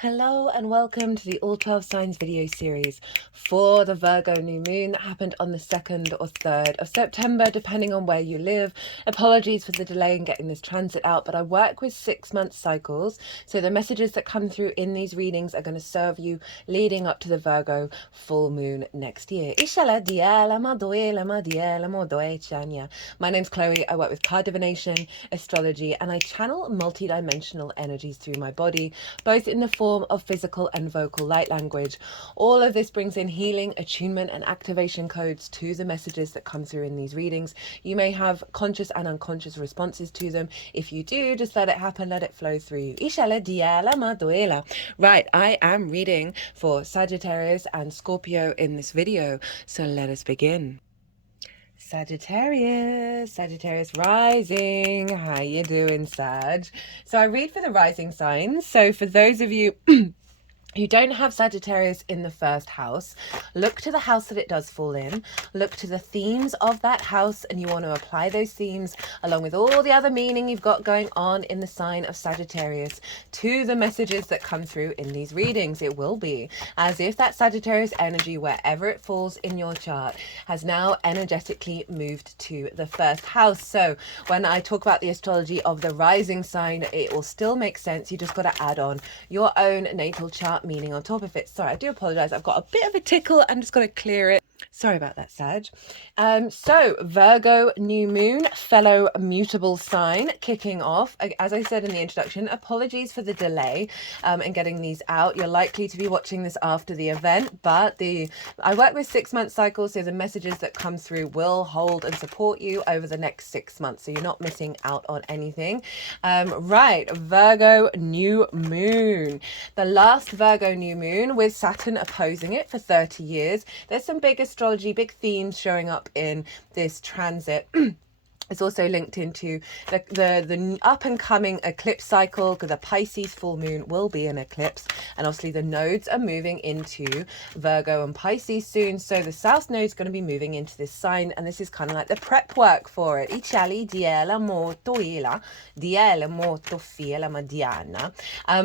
Hello and welcome to the All 12 Signs video series for the Virgo new moon that happened on the 2nd or 3rd of September, depending on where you live. Apologies for the delay in getting this transit out, but I work with 6-month cycles, so the messages that come through in these readings are going to serve you leading up to the Virgo full moon next year. My name's Chloe. I work with card divination, astrology, and I channel multidimensional energies through my body, both in the form of physical and vocal light language. All of this brings in healing, attunement, and activation codes to the messages that come through in these readings. You may have conscious and unconscious responses to them. If you do, just let it happen, let it flow through you. Right, I am reading for Sagittarius and Scorpio in this video, so let us begin. Sagittarius rising. How you doing, Sag? So I read for the rising signs. So for those of you you don't have Sagittarius in the first house, look to the house that it does fall in, look to the themes of that house, and you want to apply those themes along with all the other meaning you've got going on in the sign of Sagittarius to the messages that come through in these readings. It will be as if that Sagittarius energy, wherever it falls in your chart, has now energetically moved to the first house. So when I talk about the astrology of the rising sign, it will still make sense. You just got to add on your own natal chart meaning on top of it. Sorry, I do apologize. I've got a bit of a tickle. I'm just going to clear it. Sorry about that, Sag. So Virgo new moon, fellow mutable sign, kicking off. As I said in the introduction, apologies for the delay in getting these out. You're likely to be watching this after the event, but I work with 6-month cycles, so the messages that come through will hold and support you over the next 6 months, so you're not missing out on anything. Right, Virgo new moon. The last Virgo new moon with Saturn opposing it for 30 years. There's some big astrology, big themes showing up in this transit. It's also linked into the up and coming eclipse cycle, because the Pisces full moon will be an eclipse, and obviously the nodes are moving into Virgo and Pisces soon. So the South node is going to be moving into this sign, and this is kind of like the prep work for it.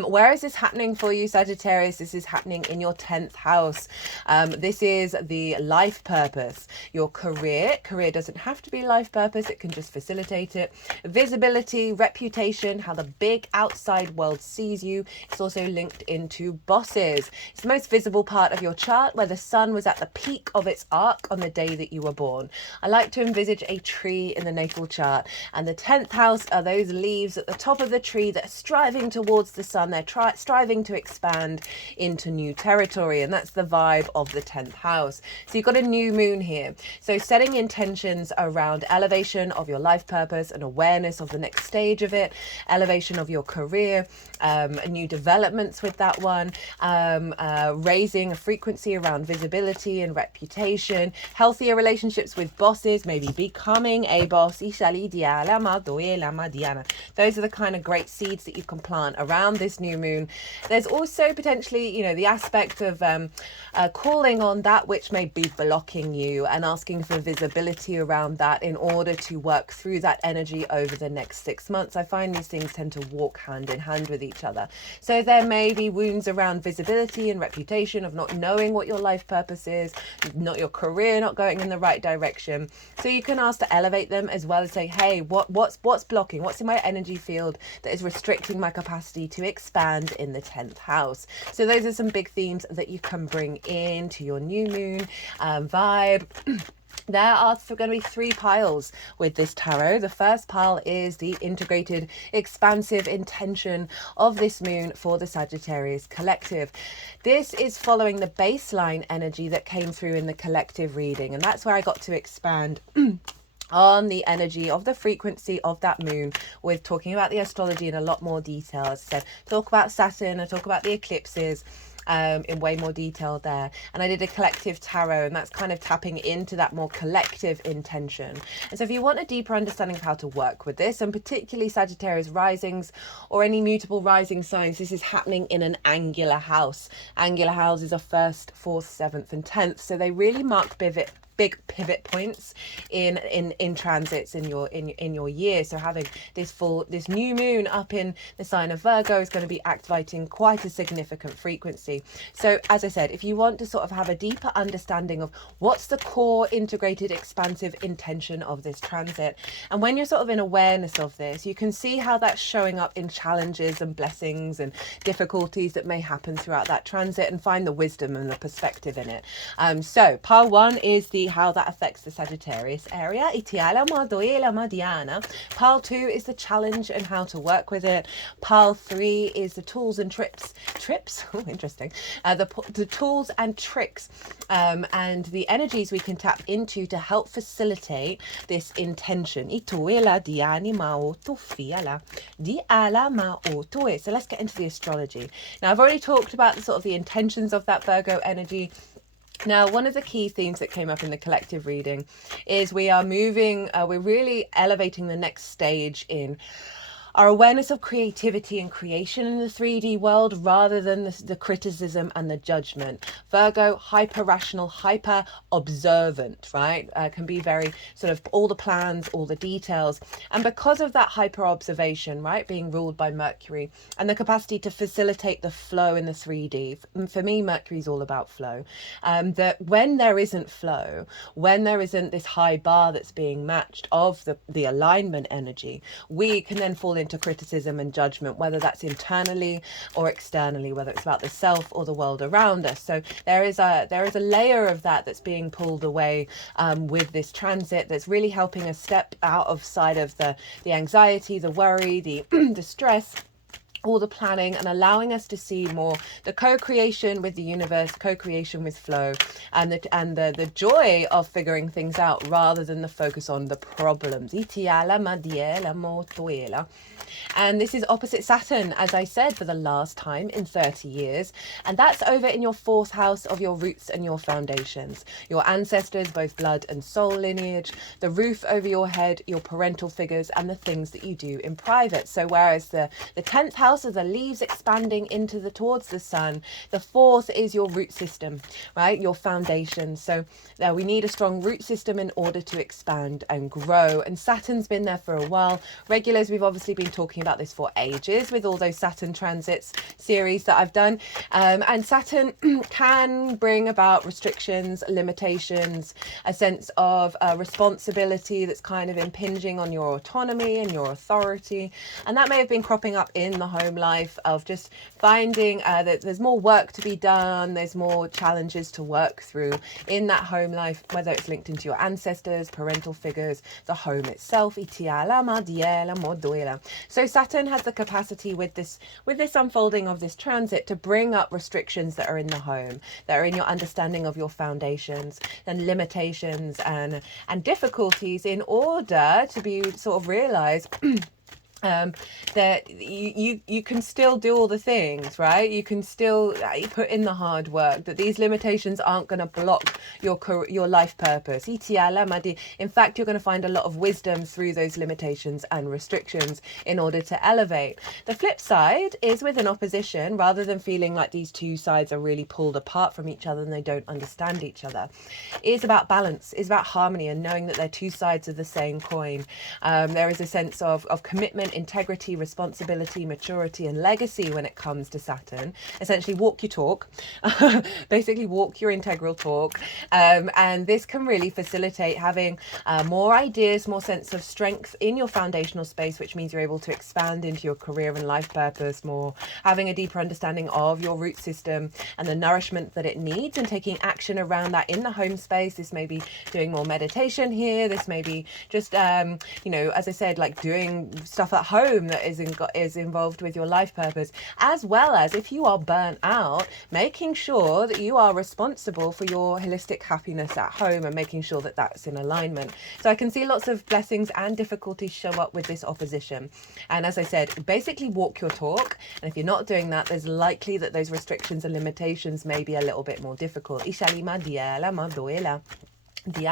Where is this happening for you, Sagittarius? This is happening in your 10th house. This is the life purpose, your career. Career doesn't have to be life purpose. It can just facilitate it. Visibility, reputation, how the big outside world sees you. It's also linked into bosses. It's the most visible part of your chart, where the sun was at the peak of its arc on the day that you were born. I like to envisage a tree in the natal chart, and the 10th house are those leaves at the top of the tree that are striving towards the sun. They're striving to expand into new territory, and that's the vibe of the 10th house. So you've got a new moon here. So setting intentions around elevation of your life purpose and awareness of the next stage of it, elevation of your career, new developments with that one, raising a frequency around visibility and reputation, healthier relationships with bosses, maybe becoming a boss. Those are the kind of great seeds that you can plant around this new moon. There's also potentially, the aspect of calling on that which may be blocking you and asking for visibility around that in order to work through that energy over the next 6 months. I find these things tend to walk hand in hand with each other. So there may be wounds around visibility and reputation, of not knowing what your life purpose is, not your career, not going in the right direction. So you can ask to elevate them, as well as say, hey, what's blocking? What's in my energy field that is restricting my capacity to expand in the 10th house? So those are some big themes that you can bring into your new moon vibe. There are going to be 3 piles with this tarot. The first pile is the integrated, expansive intention of this moon for the Sagittarius collective. This is following the baseline energy that came through in the collective reading, and that's where I got to expand on the energy of the frequency of that moon, with talking about the astrology in a lot more detail. As I said, talk about Saturn, I talk about the eclipses in way more detail there, and I did a collective tarot, and that's kind of tapping into that more collective intention. And so if you want a deeper understanding of how to work with this, and particularly Sagittarius risings or any mutable rising signs, this is happening in an angular house. Angular houses are 1st, 4th, 7th and 10th, so they really mark big pivot points in transits in your year. So having this new moon up in the sign of Virgo is going to be activating quite a significant frequency. So as I said, if you want to sort of have a deeper understanding of what's the core integrated expansive intention of this transit, and when you're sort of in awareness of this, you can see how that's showing up in challenges and blessings and difficulties that may happen throughout that transit, and find the wisdom and the perspective in it. So pile 1 is how that affects the Sagittarius area. Pile 2 is the challenge and how to work with it. Pile 3 is the tools and trips. Oh, interesting. The tools and tricks and the energies we can tap into to help facilitate this intention. So let's get into the astrology. Now, I've already talked about the intentions of that Virgo energy. Now, one of the key themes that came up in the collective reading is we're really elevating the next stage in our awareness of creativity and creation in the 3D world, rather than the criticism and the judgment. Virgo, hyper rational, hyper observant, right? Can be very sort of all the plans, all the details. And because of that hyper observation, right, being ruled by Mercury, and the capacity to facilitate the flow in the 3D. For me, Mercury's all about flow. That when there isn't flow, when there isn't this high bar that's being matched of the alignment energy, we can then fall into criticism and judgment, whether that's internally or externally, whether it's about the self or the world around us. So there is a layer of that's being pulled away with this transit, that's really helping us step outside of the anxiety, the worry, the the stress, all the planning, and allowing us to see more the co-creation with the universe, co-creation with flow, and the joy of figuring things out, rather than the focus on the problems. And this is opposite Saturn, as I said, for the last time in 30 years. And that's over in your 4th house of your roots and your foundations, your ancestors, both blood and soul lineage, the roof over your head, your parental figures, and the things that you do in private. So whereas the 10th house of the leaves expanding towards the sun, the 4th is your root system, right? Your foundation. So we need a strong root system in order to expand and grow. And Saturn's been there for a while. Regulars, we've obviously been talking about this for ages with all those Saturn transits series that I've done. And Saturn can bring about restrictions, limitations, a sense of responsibility that's kind of impinging on your autonomy and your authority. And that may have been cropping up in the home life, of just finding that there's more work to be done, there's more challenges to work through in that home life, whether it's linked into your ancestors, parental figures, the home itself. So Saturn has the capacity with this unfolding of this transit to bring up restrictions that are in the home, that are in your understanding of your foundations, and limitations and difficulties, in order to be sort of realize that you can still do all the things, right? You can still put in the hard work, that these limitations aren't going to block your life purpose. In fact, you're going to find a lot of wisdom through those limitations and restrictions in order to elevate. The flip side is with an opposition, rather than feeling like these two sides are really pulled apart from each other and they don't understand each other. It's about balance, it's about harmony, and knowing that they're two sides of the same coin. There is a sense of commitment, integrity, responsibility, maturity, and legacy when it comes to Saturn. Essentially, walk your talk. Basically, walk your integral talk. And this can really facilitate having more ideas, more sense of strength in your foundational space, which means you're able to expand into your career and life purpose more, having a deeper understanding of your root system and the nourishment that it needs, and taking action around that in the home space. This may be doing more meditation here. This may be just, as I said, like doing stuff at home that is involved with your life purpose, as well as, if you are burnt out, making sure that you are responsible for your holistic happiness at home and making sure that that's in alignment. So I can see lots of blessings and difficulties show up with this opposition. And as I said, basically walk your talk. And if you're not doing that, there's likely that those restrictions and limitations may be a little bit more difficult. The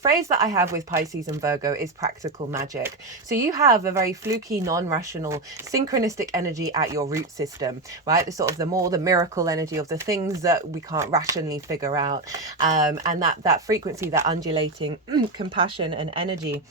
phrase that I have with Pisces and Virgo is practical magic. So you have a very fluky, non-rational, synchronistic energy at your root system, right? The sort of the miracle energy of the things that we can't rationally figure out. And that frequency, that undulating compassion and energy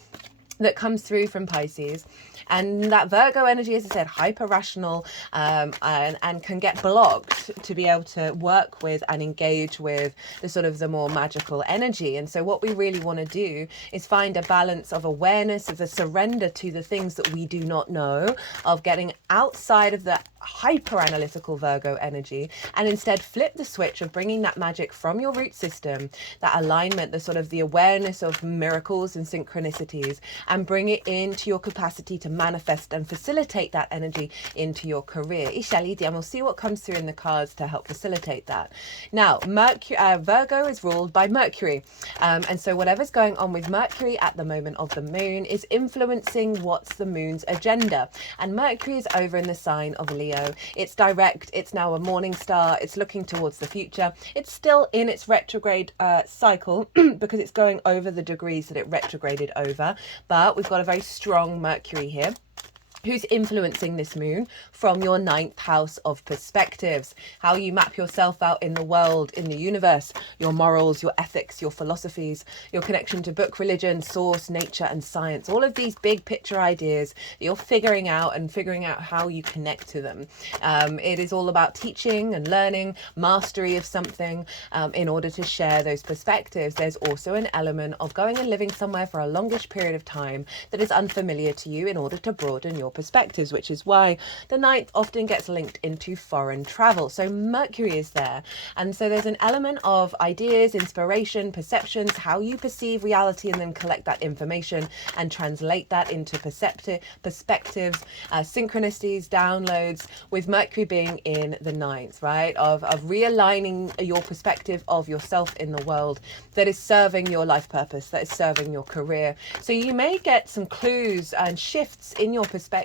that comes through from Pisces. And that Virgo energy, as I said, hyper rational, and can get blocked to be able to work with and engage with the sort of the more magical energy. And so what we really want to do is find a balance of awareness, of the surrender to the things that we do not know, of getting outside of the hyper analytical Virgo energy, and instead flip the switch of bringing that magic from your root system, that alignment, the sort of the awareness of miracles and synchronicities, and bring it into your capacity to manifest and facilitate that energy into your career. And we'll see what comes through in the cards to help facilitate that. Now, Virgo is ruled by Mercury. And so whatever's going on with Mercury at the moment of the moon is influencing what's the moon's agenda. And Mercury is over in the sign of Leo. It's direct. It's now a morning star. It's looking towards the future. It's still in its retrograde cycle because it's going over the degrees that it retrograded over. But we've got a very strong Mercury here, who's influencing this moon from your 9th house of perspectives, how you map yourself out in the world, in the universe, your morals, your ethics, your philosophies, your connection to book, religion, source, nature, and science. All of these big picture ideas that you're figuring out how you connect to them. It is all about teaching and learning, mastery of something, in order to share those perspectives. There's also an element of going and living somewhere for a longish period of time that is unfamiliar to you in order to broaden your perspectives, which is why the 9th often gets linked into foreign travel. So Mercury is there, and so there's an element of ideas, inspiration, perceptions, how you perceive reality, and then collect that information and translate that into perspectives, synchronicities, downloads, with Mercury being in the 9th, right, of realigning your perspective of yourself in the world that is serving your life purpose, that is serving your career. So you may get some clues and shifts in your perspectives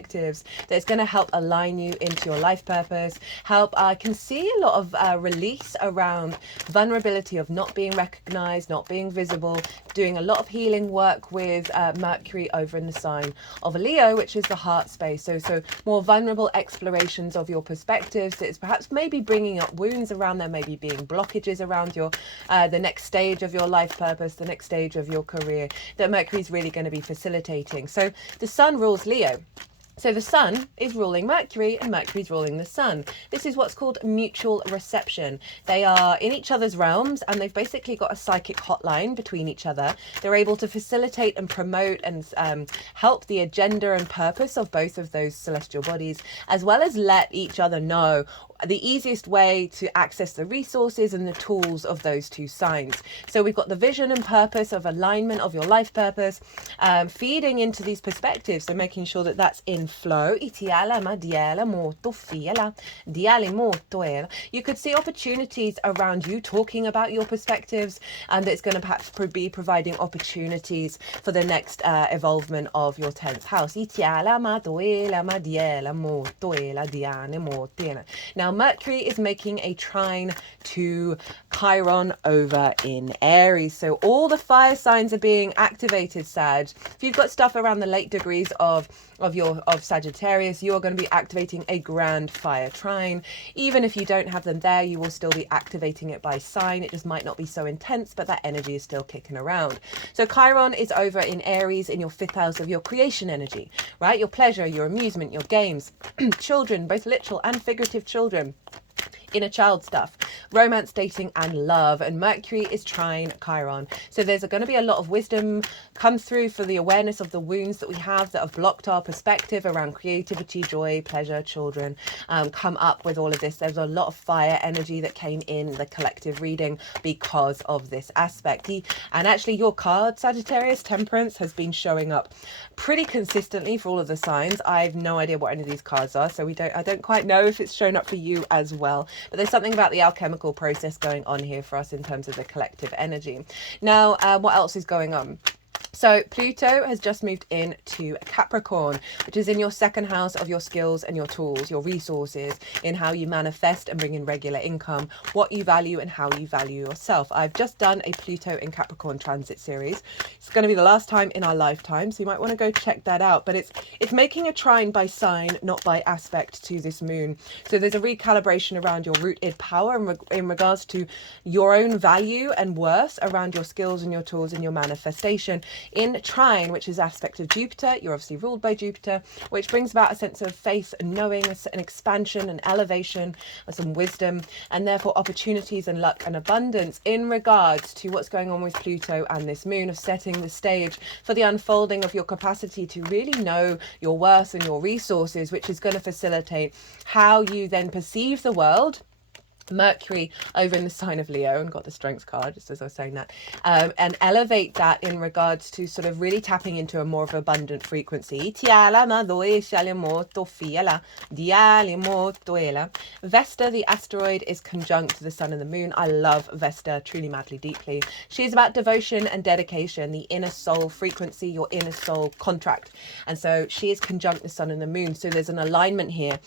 that's going to help align you into your life purpose. I can see a lot of release around vulnerability of not being recognized, not being visible, doing a lot of healing work with Mercury over in the sign of Leo, which is the heart space. So more vulnerable explorations of your perspectives that is perhaps maybe bringing up wounds around there, maybe being blockages around your the next stage of your life purpose, the next stage of your career, that Mercury is really going to be facilitating. So the sun rules Leo. So the sun is ruling Mercury and Mercury's ruling the sun. This is what's called mutual reception. They are in each other's realms, and they've basically got a psychic hotline between each other. They're able to facilitate and promote and help the agenda and purpose of both of those celestial bodies, as well as let each other know the easiest way to access the resources and the tools of those two signs. So we've got the vision and purpose of alignment of your life purpose, feeding into these perspectives, so making sure that that's in flow. You could see opportunities around you talking about your perspectives, and that's going to perhaps be providing opportunities for the next evolvement of your 10th house. Now Mercury is making a trine to Chiron over in Aries, so all the fire signs are being activated, Sag. If you've got stuff around the late degrees of Sagittarius, you're going to be activating a grand fire trine. Even if you don't have them there, you will still be activating it by sign. It just might not be so intense, but that energy is still kicking around. So Chiron is over in Aries, in your 5th house of your creation energy, right? Your pleasure, your amusement, your games, children, both literal and figurative children, inner child stuff, romance, dating, and love. And Mercury is trine Chiron. So there's going to be a lot of wisdom come through for the awareness of the wounds that we have that have blocked our perspective around creativity, joy, pleasure, children. Come up with all of this. There's a lot of fire energy that came in the collective reading because of this aspect. And actually your card, Sagittarius, Temperance, has been showing up pretty consistently for all of the signs. I have no idea what any of these cards are, so I don't quite know if it's shown up for you as well. But there's something about the alchemical process going on here for us in terms of the collective energy. Now, what else is going on? So Pluto has just moved into Capricorn, which is in your second house of your skills and your tools, your resources, in how you manifest and bring in regular income, what you value and how you value yourself. I've just done a Pluto in Capricorn transit series. It's going to be the last time in our lifetime, so you might want to go check that out. But it's making a trine by sign, not by aspect, to this moon. So there's a recalibration around your rooted power in regards to your own value and worth around your skills and your tools and your manifestation. In trine, which is aspect of Jupiter, you're obviously ruled by Jupiter, which brings about a sense of faith and knowing, an expansion, an elevation, some wisdom, and therefore opportunities and luck and abundance in regards to what's going on with Pluto and this moon, of setting the stage for the unfolding of your capacity to really know your worth and your resources, which is going to facilitate how you then perceive the world. Mercury over in the sign of Leo, and got the strengths card just as I was saying that, and elevate that in regards to sort of really tapping into a more of abundant frequency. Vesta, the asteroid, is conjunct to the sun and the moon. I love Vesta truly, madly, deeply. She is about devotion and dedication, the inner soul frequency, your inner soul contract, and so she is conjunct the sun and the moon. So there's an alignment here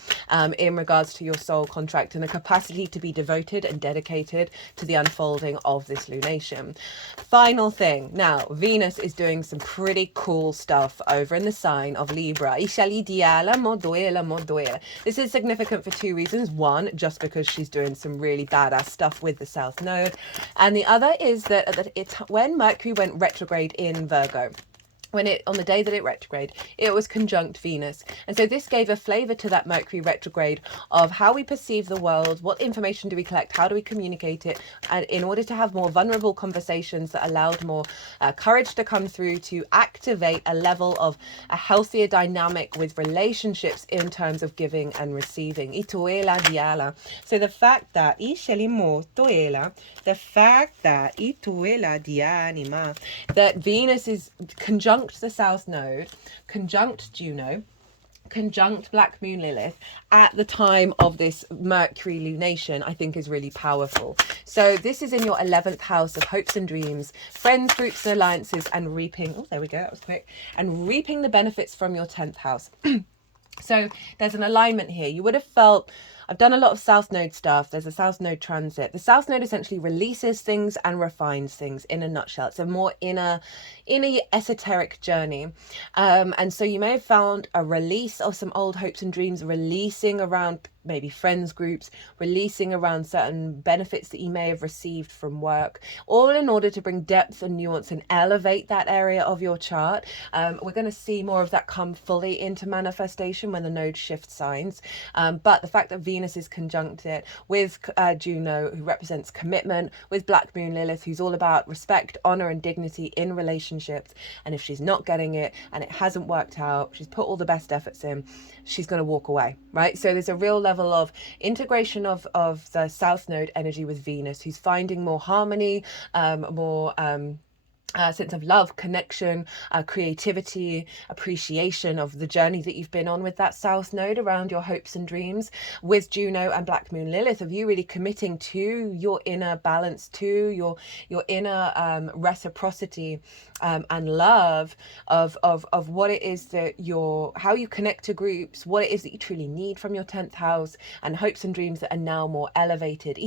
in regards to your soul contract and a capacity to be devoted and dedicated to the unfolding of this lunation. Final thing, now Venus is doing some pretty cool stuff over in the sign of Libra. This is significant for two reasons. One, just because she's doing some really badass stuff with the South Node, and the other is that when Mercury went retrograde in Virgo, on the day that it retrograde, it was conjunct Venus. And so this gave a flavor to that Mercury retrograde of how we perceive the world, what information do we collect, how do we communicate it, and in order to have more vulnerable conversations that allowed more courage to come through, to activate a level of a healthier dynamic with relationships in terms of giving and receiving. So the fact that that Venus is conjunct the South Node, conjunct Juno, conjunct Black Moon Lilith at the time of this Mercury lunation, I think is really powerful. So this is in your 11th house of hopes and dreams, friends, groups and alliances, and reaping, oh there we go, that was quick, and reaping the benefits from your 10th house. So there's an alignment here. You would have felt, I've done a lot of South Node stuff. There's a South Node transit. The South Node essentially releases things and refines things in a nutshell. It's a more inner esoteric journey. And so you may have found a release of some old hopes and dreams, releasing around maybe friends groups, releasing around certain benefits that you may have received from work, all in order to bring depth and nuance and elevate that area of your chart. We're going to see more of that come fully into manifestation when the node shifts signs. But the fact that Venus is conjunct it with Juno, who represents commitment, with Black Moon Lilith, who's all about respect, honor and dignity in relationships. And if she's not getting it and it hasn't worked out, she's put all the best efforts in, she's going to walk away, right? So there's a real level of integration of the South Node energy with Venus, who's finding more harmony, more sense of love, connection, creativity, appreciation of the journey that you've been on with that South Node around your hopes and dreams. With Juno and Black Moon Lilith, of you really committing to your inner balance, to your inner reciprocity and love of what it is that how you connect to groups, what it is that you truly need from your 10th house, and hopes and dreams that are now more elevated.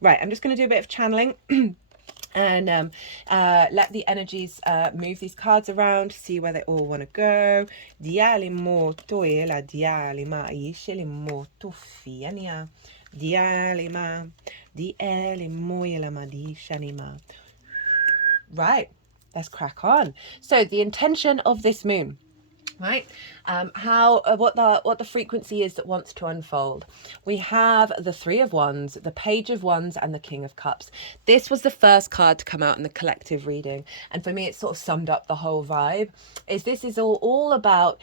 Right, I'm just going to do a bit of channeling. And let the energies move these cards around, see where they all want to go. Right, let's crack on. So the intention of this moon, right? What the frequency is that wants to unfold. We have the Three of Wands, the Page of Wands, and the King of Cups. This was the first card to come out in the collective reading, and for me it sort of summed up the whole vibe. This is all about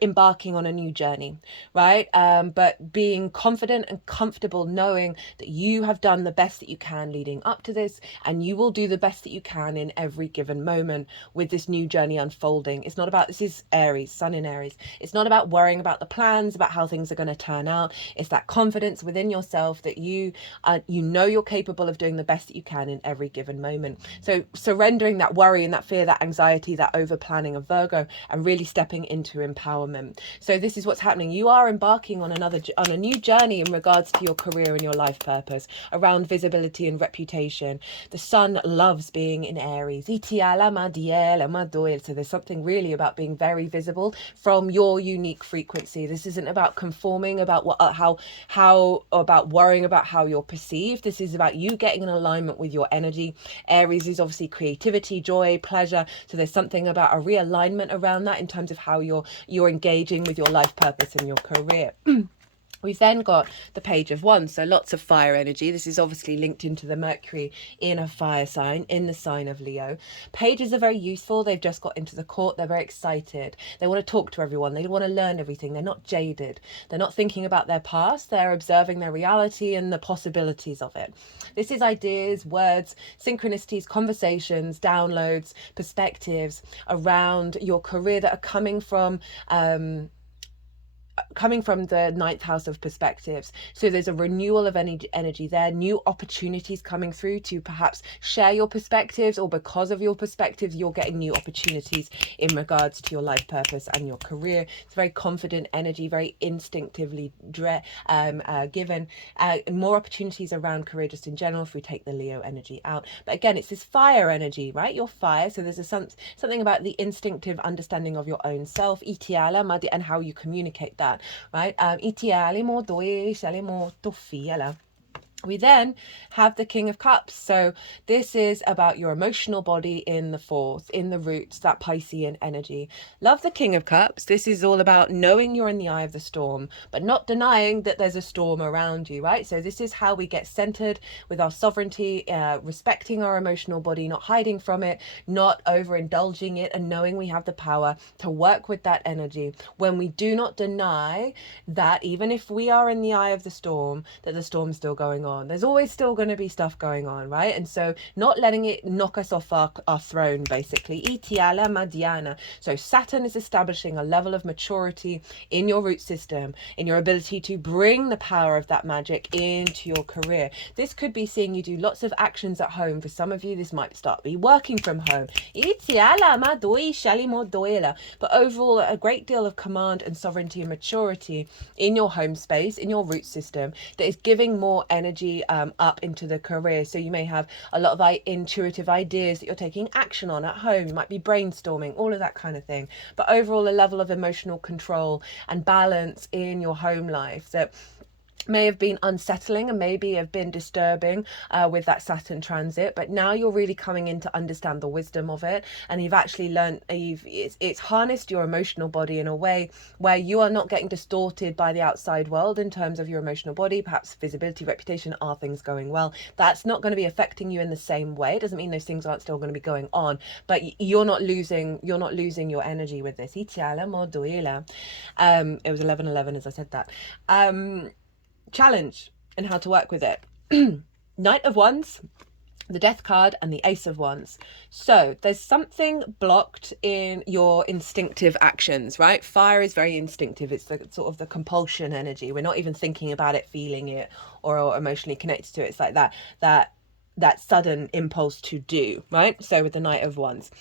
embarking on a new journey, right? But being confident and comfortable knowing that you have done the best that you can leading up to this, and you will do the best that you can in every given moment with this new journey unfolding. It's not about, this is Aries, Sun in Aries. It's not about worrying about the plans, about how things are going to turn out. It's that confidence within yourself that you know you're capable of doing the best that you can in every given moment. So surrendering that worry and that fear, that anxiety, that over planning of Virgo, and really stepping into empowerment. So this is what's happening. You are embarking on a new journey in regards to your career and your life purpose around visibility and reputation. The Sun loves being in Aries. So there's something really about being very visible from your unique frequency. This isn't about conforming, about what, how about worrying about how you're perceived. This is about you getting in alignment with your energy. Aries is obviously creativity, joy, pleasure. So there's something about a realignment around that in terms of how you're engaging with your life purpose and your career. We've then got the Page of Wands, so lots of fire energy. This is obviously linked into the Mercury in a fire sign, in the sign of Leo. Pages are very useful. They've just got into the court. They're very excited. They want to talk to everyone. They want to learn everything. They're not jaded. They're not thinking about their past. They're observing their reality and the possibilities of it. This is ideas, words, synchronicities, conversations, downloads, perspectives around your career that are coming from the ninth house of perspectives. So there's a renewal of energy there, new opportunities coming through to perhaps share your perspectives, or because of your perspectives you're getting new opportunities in regards to your life purpose and your career. It's very confident energy, very instinctively given. More opportunities around career just in general if we take the Leo energy out. But again, it's this fire energy, right? You're fire, so there's something about the instinctive understanding of your own self, and how you communicate that. Right? We then have the King of Cups. So this is about your emotional body in the fourth, in the roots, that Piscean energy. Love the King of Cups. This is all about knowing you're in the eye of the storm, but not denying that there's a storm around you, right? So this is how we get centered with our sovereignty, respecting our emotional body, not hiding from it, not overindulging it, and knowing we have the power to work with that energy when we do not deny that even if we are in the eye of the storm, that the storm's still going on. There's always still going to be stuff going on, right? And so not letting it knock us off our throne, basically. Itiala Madiana. So Saturn is establishing a level of maturity in your root system, in your ability to bring the power of that magic into your career. This could be seeing you do lots of actions at home. For some of you, this might start be working from home. But overall, a great deal of command and sovereignty and maturity in your home space, in your root system, that is giving more energy up into the career. So you may have a lot of intuitive ideas that you're taking action on at home. You might be brainstorming, all of that kind of thing. But overall, a level of emotional control and balance in your home life that may have been unsettling and maybe have been disturbing with that Saturn transit, but now you're really coming in to understand the wisdom of it, and you've actually learned, it's harnessed your emotional body in a way where you are not getting distorted by the outside world in terms of your emotional body. Perhaps visibility, reputation, are things going well? That's not going to be affecting you in the same way. It doesn't mean those things aren't still going to be going on, but you're not losing your energy with this. It was 11:11 as I said that. Challenge and how to work with it. Knight of Wands, the Death card, and the Ace of Wands. So there's something blocked in your instinctive actions, right? Fire is very instinctive. It's the sort of the compulsion energy. We're not even thinking about it, feeling it, or emotionally connected to it. It's like that sudden impulse to do, right? So with the Knight of Wands.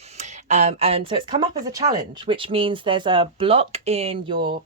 And so it's come up as a challenge, which means there's a block in your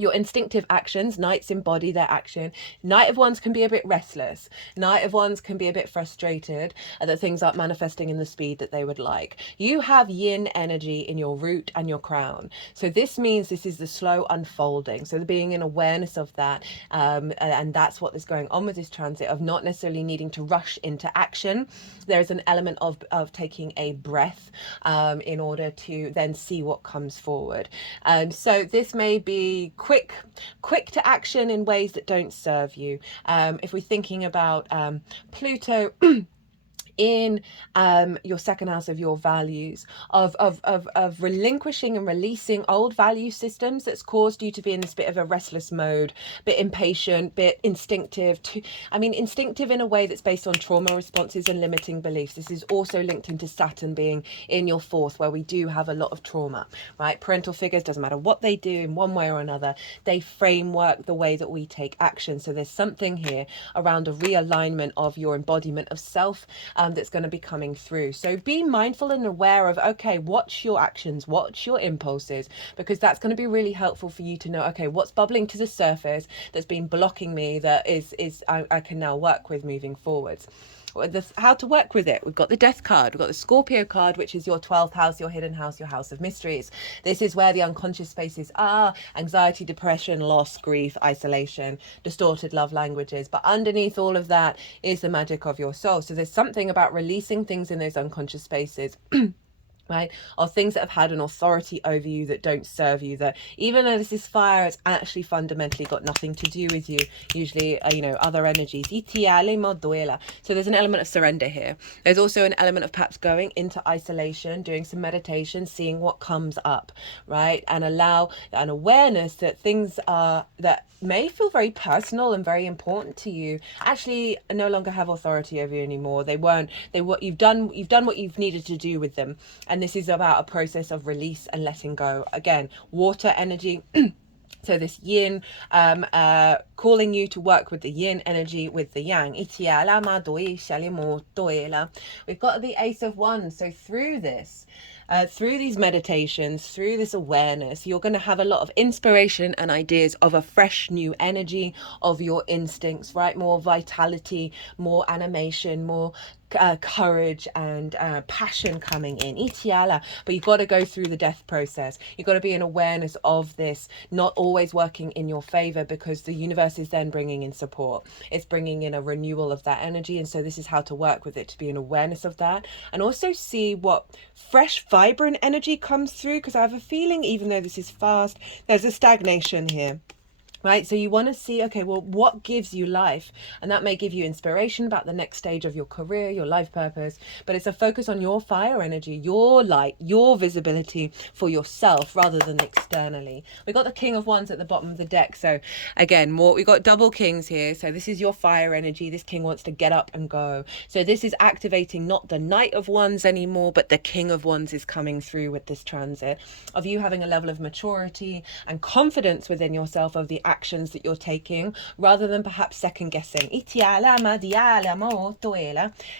your instinctive actions. Knights embody their action. Knight of Wands can be a bit restless. Knight of Wands can be a bit frustrated that things aren't manifesting in the speed that they would like. You have yin energy in your root and your crown. So this means this is the slow unfolding. So being in awareness of that, and that's what is going on with this transit, of not necessarily needing to rush into action. There's an element of taking a breath in order to then see what comes forward. So this may be quick to action in ways that don't serve you. If we're thinking about Pluto in your second house of your values, of relinquishing and releasing old value systems that's caused you to be in this bit of a restless mode, bit impatient, bit instinctive. Instinctive in a way that's based on trauma responses and limiting beliefs. This is also linked into Saturn being in your fourth, where we do have a lot of trauma, right? Parental figures, doesn't matter what they do in one way or another, they framework the way that we take action. So there's something here around a realignment of your embodiment of self, that's going to be coming through. So be mindful and aware of, okay, watch your actions, watch your impulses, because that's going to be really helpful for you to know, okay, what's bubbling to the surface that's been blocking me, that I can now work with moving forwards. How to work with it. We've got the Death card, we've got the Scorpio card, which is your 12th house, your hidden house, your house of mysteries. This is where the unconscious spaces are: anxiety, depression, loss, grief, isolation, distorted love languages. But underneath all of that is the magic of your soul. So there's something about releasing things in those unconscious spaces right, or things that have had an authority over you that don't serve you, that even though this is fire, it's actually fundamentally got nothing to do with you, usually other energies. So there's an element of surrender here. There's also an element of perhaps going into isolation, doing some meditation, seeing what comes up, right, and allow an awareness that things are that may feel very personal and very important to you actually no longer have authority over you anymore. You've done what you've needed to do with them, and this is about a process of release and letting go. Again, water energy. So this yin, calling you to work with the yin energy with the yang. We've got the Ace of Wands. So through this, through these meditations, through this awareness, you're going to have a lot of inspiration and ideas of a fresh new energy of your instincts, right? More vitality, more animation, more courage and passion coming in. But you've got to go through the death process. You've got to be in awareness of this not always working in your favor, because the universe is then bringing in support. It's bringing in a renewal of that energy. And so this is how to work with it, to be in awareness of that, and also see what fresh, vibrant energy comes through, because I have a feeling, even though this is fast, there's a stagnation here. Right, so you want to see, okay, well, what gives you life? And that may give you inspiration about the next stage of your career, your life purpose, but it's a focus on your fire energy, your light, your visibility for yourself rather than externally. We got the King of Wands at the bottom of the deck. So again, we got double kings here. So this is your fire energy. This king wants to get up and go. So this is activating not the Knight of Wands anymore, but the King of Wands is coming through with this transit of you having a level of maturity and confidence within yourself of the actions that you're taking, rather than perhaps second guessing.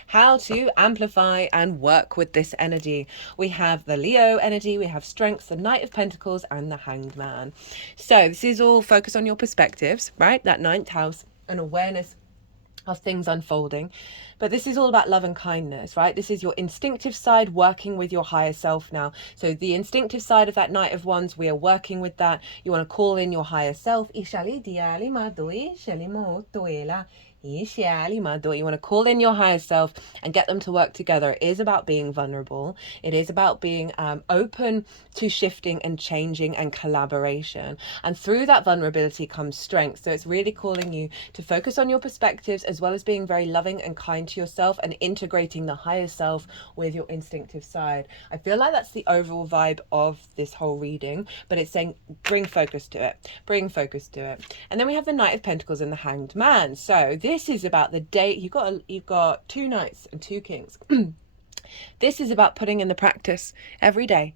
How to amplify and work with this energy. We have the Leo energy, we have strength, the Knight of Pentacles, and the Hanged Man. So this is all focused on your perspectives, right? That ninth house, an awareness of things unfolding. But this is all about love and kindness, right? This is your instinctive side working with your higher self now. So the instinctive side of that Knight of Wands, we are working with that. You want to call in your higher self. You want to call in your higher self and get them to work together. It is about being vulnerable. It is about being open to shifting and changing and collaboration. And through that vulnerability comes strength. So it's really calling you to focus on your perspectives, as well as being very loving and kind to yourself and integrating the higher self with your instinctive side. I feel like that's the overall vibe of this whole reading, but it's saying bring focus to it. Bring focus to it. And then we have the Knight of Pentacles and the Hanged Man. So this is about the day. You've got two knights and two kings. This is about putting in the practice every day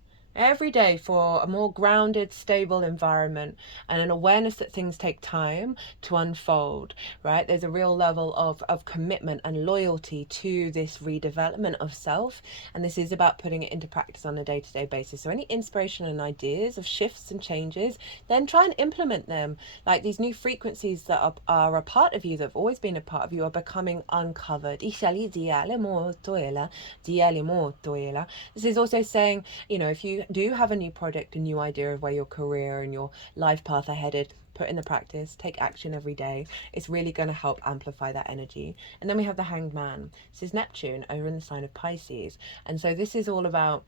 for a more grounded, stable environment, and an awareness that things take time to unfold, right? There's a real level of commitment and loyalty to this redevelopment of self, and this is about putting it into practice on a day-to-day basis. So any inspiration and ideas of shifts and changes, then try and implement them. Like these new frequencies that are a part of you, that have always been a part of you, are becoming uncovered. This is also saying, if you do have a new project, a new idea of where your career and your life path are headed, put in the practice, take action every day. It's really going to help amplify that energy. And then we have the Hanged Man. This is Neptune over in the sign of Pisces. And so this is all about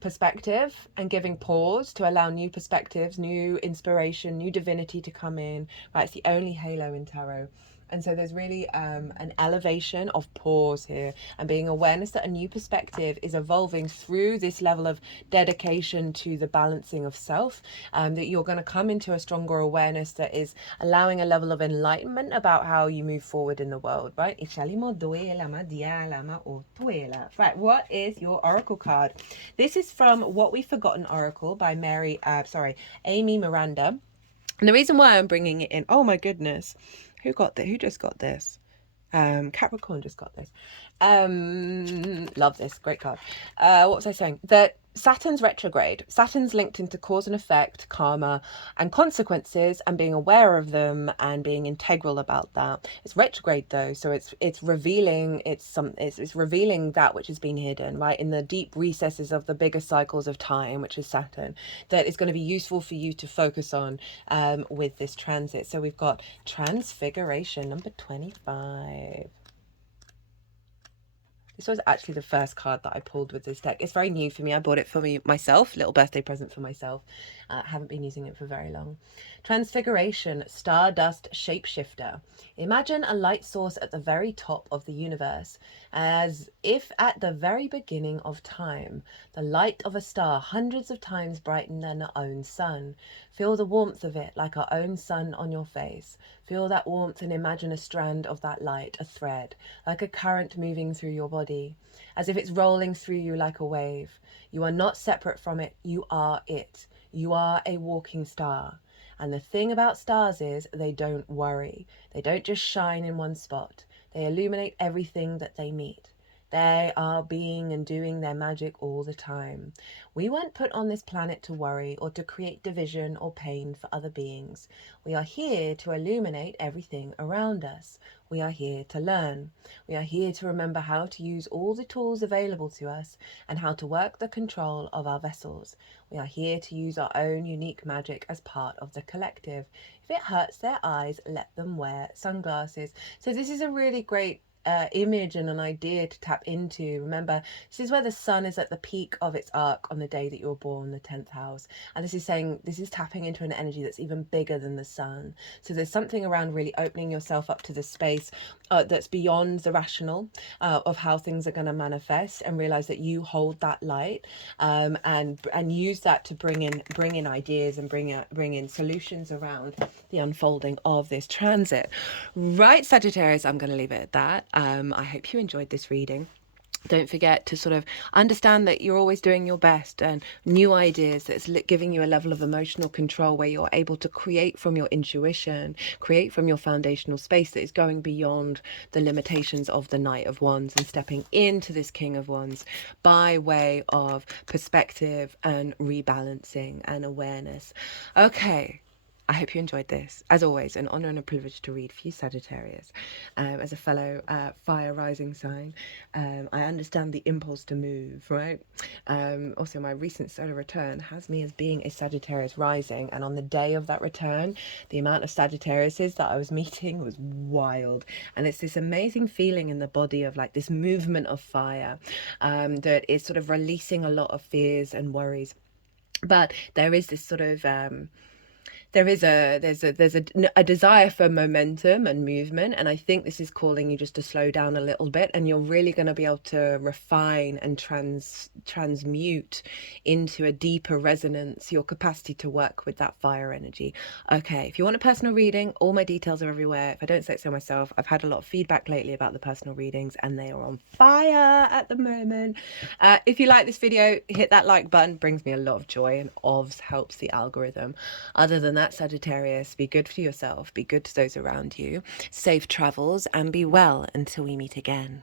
perspective and giving pause to allow new perspectives, new inspiration, new divinity to come in, right? It's the only halo in tarot. And so there's really an elevation of pause here, and being awareness that a new perspective is evolving through this level of dedication to the balancing of self, that you're going to come into a stronger awareness that is allowing a level of enlightenment about how you move forward in the world, right? Right, what is your oracle card? This is from What We've Forgotten Oracle by Amy Miranda. And the reason why I'm bringing it in, oh my goodness, who got that? Who just got this? Capricorn just got this. Love this, great card. What was I saying? That Saturn's retrograde. Saturn's linked into cause and effect, karma, and consequences, and being aware of them and being integral about that. It's retrograde though, so it's revealing it's revealing that which has been hidden, right, in the deep recesses of the bigger cycles of time, which is Saturn, that is going to be useful for you to focus on with this transit. So we've got Transfiguration, number 25. This was actually the first card that I pulled with this deck. It's very new for me. I bought it for myself, little birthday present for myself. Haven't been using it for very long. Transfiguration, Stardust Shapeshifter. Imagine a light source at the very top of the universe, as if at the very beginning of time, the light of a star hundreds of times brighter than our own sun. Feel the warmth of it like our own sun on your face. Feel that warmth and imagine a strand of that light, a thread, like a current moving through your body, as if it's rolling through you like a wave. You are not separate from it, you are it. You are a walking star. And the thing about stars is they don't worry. They don't just shine in one spot. They illuminate everything that they meet. They are being and doing their magic all the time. We weren't put on this planet to worry or to create division or pain for other beings. We are here to illuminate everything around us. We are here to learn. We are here to remember how to use all the tools available to us and how to work the control of our vessels. We are here to use our own unique magic as part of the collective. If it hurts their eyes, let them wear sunglasses. So this is a really great image and an idea to tap into. Remember, this is where the sun is at the peak of its arc on the day that you were born, the 10th house. And this is saying, this is tapping into an energy that's even bigger than the sun. So there's something around really opening yourself up to the space that's beyond the rational of how things are going to manifest, and realize that you hold that light, and use that to bring in ideas and bring in solutions around the unfolding of this transit. Right, Sagittarius, I'm going to leave it at that. I hope you enjoyed this reading. Don't forget to sort of understand that you're always doing your best, and new ideas that's giving you a level of emotional control where you're able to create from your intuition, create from your foundational space that is going beyond the limitations of the Knight of Wands and stepping into this King of Wands by way of perspective and rebalancing and awareness. Okay. I hope you enjoyed this. As always, an honour and a privilege to read for you, Sagittarius. As a fellow fire rising sign, I understand the impulse to move, right? Also, my recent solar return has me as being a Sagittarius rising, and on the day of that return, the amount of Sagittariuses that I was meeting was wild. And it's this amazing feeling in the body of like this movement of fire that is sort of releasing a lot of fears and worries. But there is this sort of there's a desire for momentum and movement, and I think this is calling you just to slow down a little bit, and you're really going to be able to refine and transmute into a deeper resonance your capacity to work with that fire energy. Okay, if you want a personal reading, all my details are everywhere. If I don't say so myself, I've had a lot of feedback lately about the personal readings, and they are on fire at the moment. If you like this video, hit that like button. Brings me a lot of joy, and OVS helps the algorithm. Other than that, Sagittarius, be good for yourself, be good to those around you, safe travels, and be well until we meet again.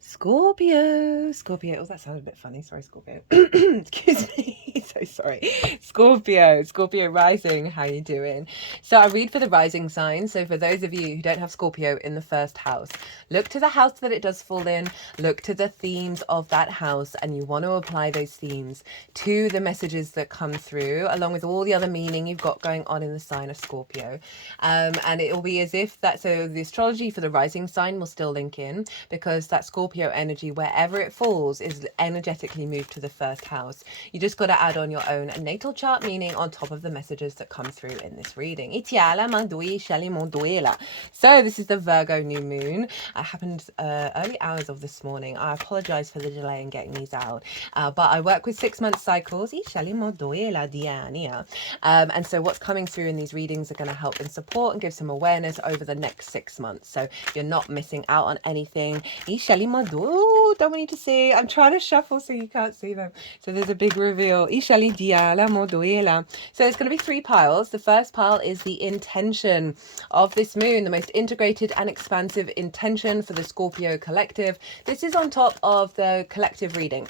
Scorpio, oh, that sounded a bit funny. Sorry, Scorpio. Excuse me. So sorry. Scorpio rising. How you doing? So I read for the rising sign. So for those of you who don't have Scorpio in the first house, look to the house that it does fall in. Look to the themes of that house, and you want to apply those themes to the messages that come through, along with all the other meaning you've got going on in the sign of Scorpio. And it will be as if that. So the astrology for the rising sign will still link in, because that Scorpio Scorpio energy, wherever it falls, is energetically moved to the first house. You just got to add on your own natal chart meaning on top of the messages that come through in this reading. So this is the Virgo new moon. It happened early hours of this morning. I apologize for the delay in getting these out, but I work with 6-month cycles. And so what's coming through in these readings are going to help and support and give some awareness over the next 6 months. So you're not missing out on anything. Don't want you to see. I'm trying to shuffle so you can't see them. So there's a big reveal. So there's going to be 3 piles. The first pile is the intention of this moon, the most integrated and expansive intention for the Scorpio collective. This is on top of the collective reading.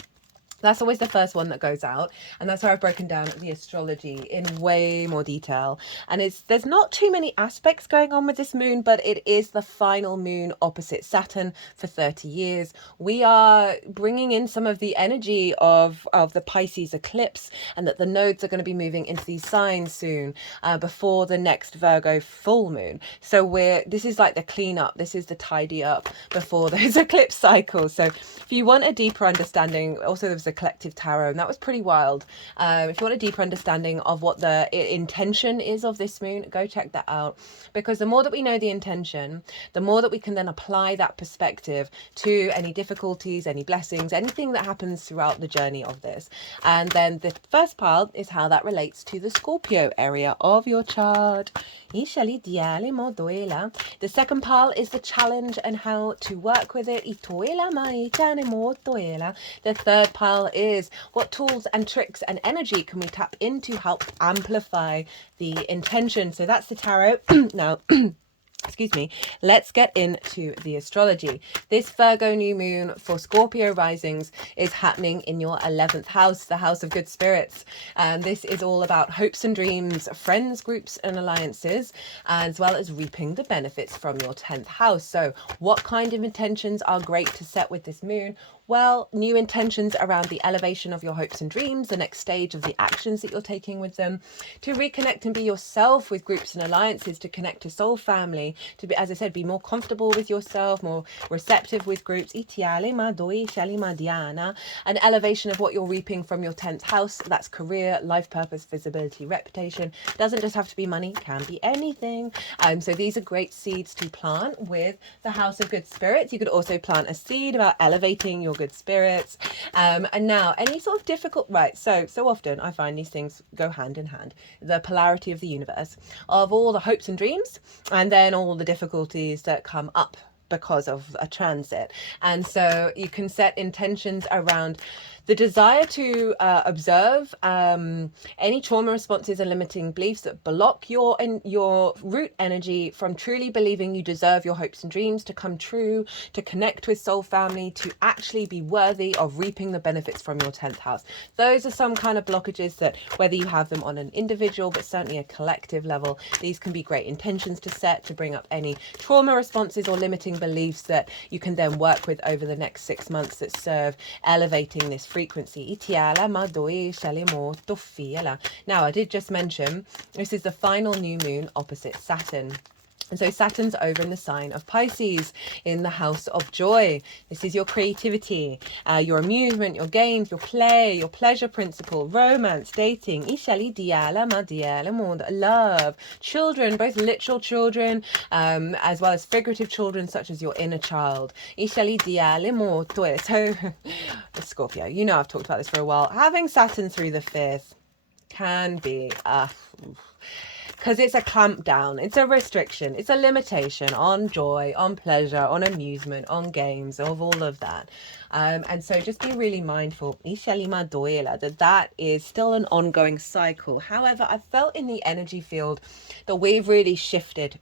That's always the first one that goes out, and that's where I've broken down the astrology in way more detail. And there's not too many aspects going on with this moon, but it is the final moon opposite Saturn for 30 years. We are bringing in some of the energy of the Pisces eclipse, and that the nodes are going to be moving into these signs soon, before the next Virgo full moon. So this is like the cleanup. This is the tidy up before those eclipse cycles. So if you want a deeper understanding, also there was a collective tarot, and that was pretty wild. If you want a deeper understanding of what the intention is of this moon, go check that out, because the more that we know the intention, the more that we can then apply that perspective to any difficulties, any blessings, anything that happens throughout the journey of this. And then the first pile is how that relates to the Scorpio area of your chart. The second pile is the challenge and how to work with it. The third pile is what tools and tricks and energy can we tap in to help amplify the intention. So that's the tarot. Now excuse me, let's get into the astrology. This Virgo new moon for Scorpio risings is happening in your 11th house, the house of good spirits. And this is all about hopes and dreams, friends, groups and alliances, as well as reaping the benefits from your 10th house. So what kind of intentions are great to set with this moon? Well, new intentions around the elevation of your hopes and dreams, the next stage of the actions that you're taking with them, to reconnect and be yourself with groups and alliances, to connect to soul family, to be, as I said, be more comfortable with yourself, more receptive with groups. An elevation of what you're reaping from your 10th house. That's career, life purpose, visibility, reputation. Doesn't just have to be money, can be anything. So these are great seeds to plant with the house of good spirits. You could also plant a seed about elevating your good spirits. And now any sort of difficult, right, so often I find these things go hand in hand, the polarity of the universe, of all the hopes and dreams, and then all the difficulties that come up because of a transit. And so you can set intentions around the desire to observe any trauma responses and limiting beliefs that block your root energy from truly believing you deserve your hopes and dreams to come true, to connect with soul family, to actually be worthy of reaping the benefits from your 10th house. Those are some kind of blockages that, whether you have them on an individual but certainly a collective level, these can be great intentions to set to bring up any trauma responses or limiting beliefs that you can then work with over the next 6 months that serve elevating this frequency. Now, I did just mention this is the final new moon opposite Saturn. And so Saturn's over in the sign of Pisces, in the house of joy. This is your creativity, your amusement, your games, your play, your pleasure principle, romance, dating, love, children, both literal children, as well as figurative children, such as your inner child. So, Scorpio, you know I've talked about this for a while. Having Saturn through the 5th can be because it's a clamp down, it's a restriction, it's a limitation on joy, on pleasure, on amusement, on games, of all of that. And so just be really mindful that is still an ongoing cycle. However, I felt in the energy field that we've really shifted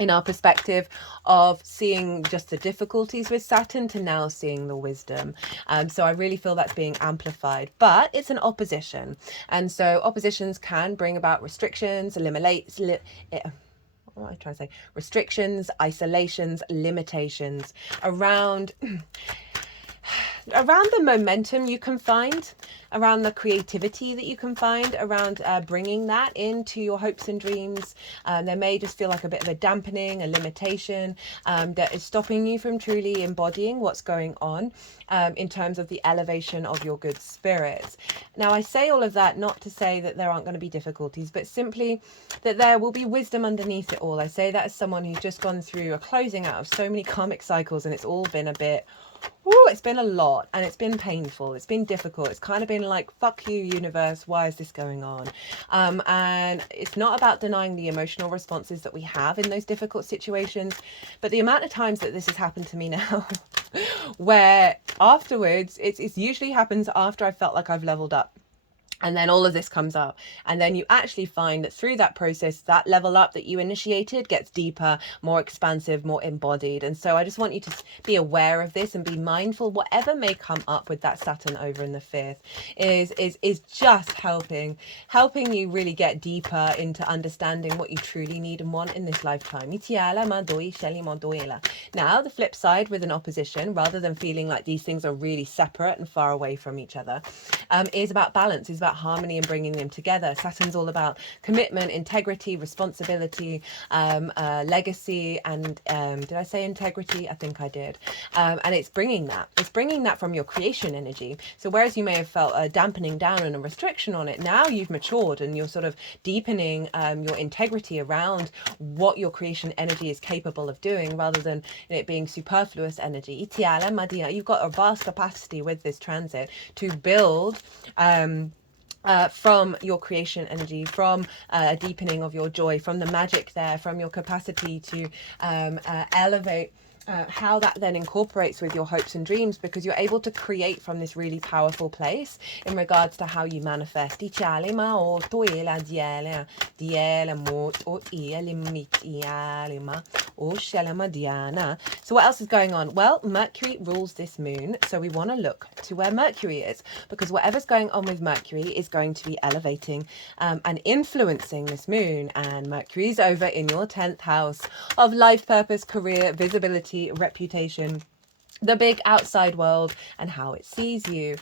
in our perspective of seeing just the difficulties with Saturn to now seeing the wisdom. So I really feel that's being amplified, but it's an opposition. And so oppositions can bring about restrictions, restrictions, isolations, limitations around around the momentum you can find, around the creativity that you can find, around bringing that into your hopes and dreams. There may just feel like a bit of a dampening, a limitation that is stopping you from truly embodying what's going on in terms of the elevation of your good spirits. Now, I say all of that not to say that there aren't going to be difficulties, but simply that there will be wisdom underneath it all. I say that as someone who's just gone through a closing out of so many karmic cycles, and it's all been a bit, it's been a lot, and it's been painful, it's been difficult, it's kind of been like, fuck you, universe, why is this going on? And it's not about denying the emotional responses that we have in those difficult situations, but the amount of times that this has happened to me now where afterwards, it's usually happens after I felt like I've leveled up. And then all of this comes up, and then you actually find that through that process, that level up that you initiated gets deeper, more expansive, more embodied. And so I just want you to be aware of this and be mindful. Whatever may come up with that Saturn over in the 5th is just helping you really get deeper into understanding what you truly need and want in this lifetime. Now, the flip side with an opposition, rather than feeling like these things are really separate and far away from each other, is about balance, is about harmony and bringing them together. Saturn's all about commitment, integrity, responsibility, legacy, and did I say integrity? I think I did. And it's bringing that from your creation energy. So whereas you may have felt a dampening down and a restriction on it, now you've matured and you're sort of deepening your integrity around what your creation energy is capable of doing, rather than it being superfluous energy. You've got a vast capacity with this transit to build from your creation energy, from a deepening of your joy, from the magic there, from your capacity to elevate how that then incorporates with your hopes and dreams, because you're able to create from this really powerful place in regards to how you manifest. So what else is going on? Well, Mercury rules this moon, so we want to look to where Mercury is, because whatever's going on with Mercury is going to be elevating and influencing this moon. And Mercury's over in your 10th house of life purpose, career, visibility, reputation, the big outside world, and how it sees you.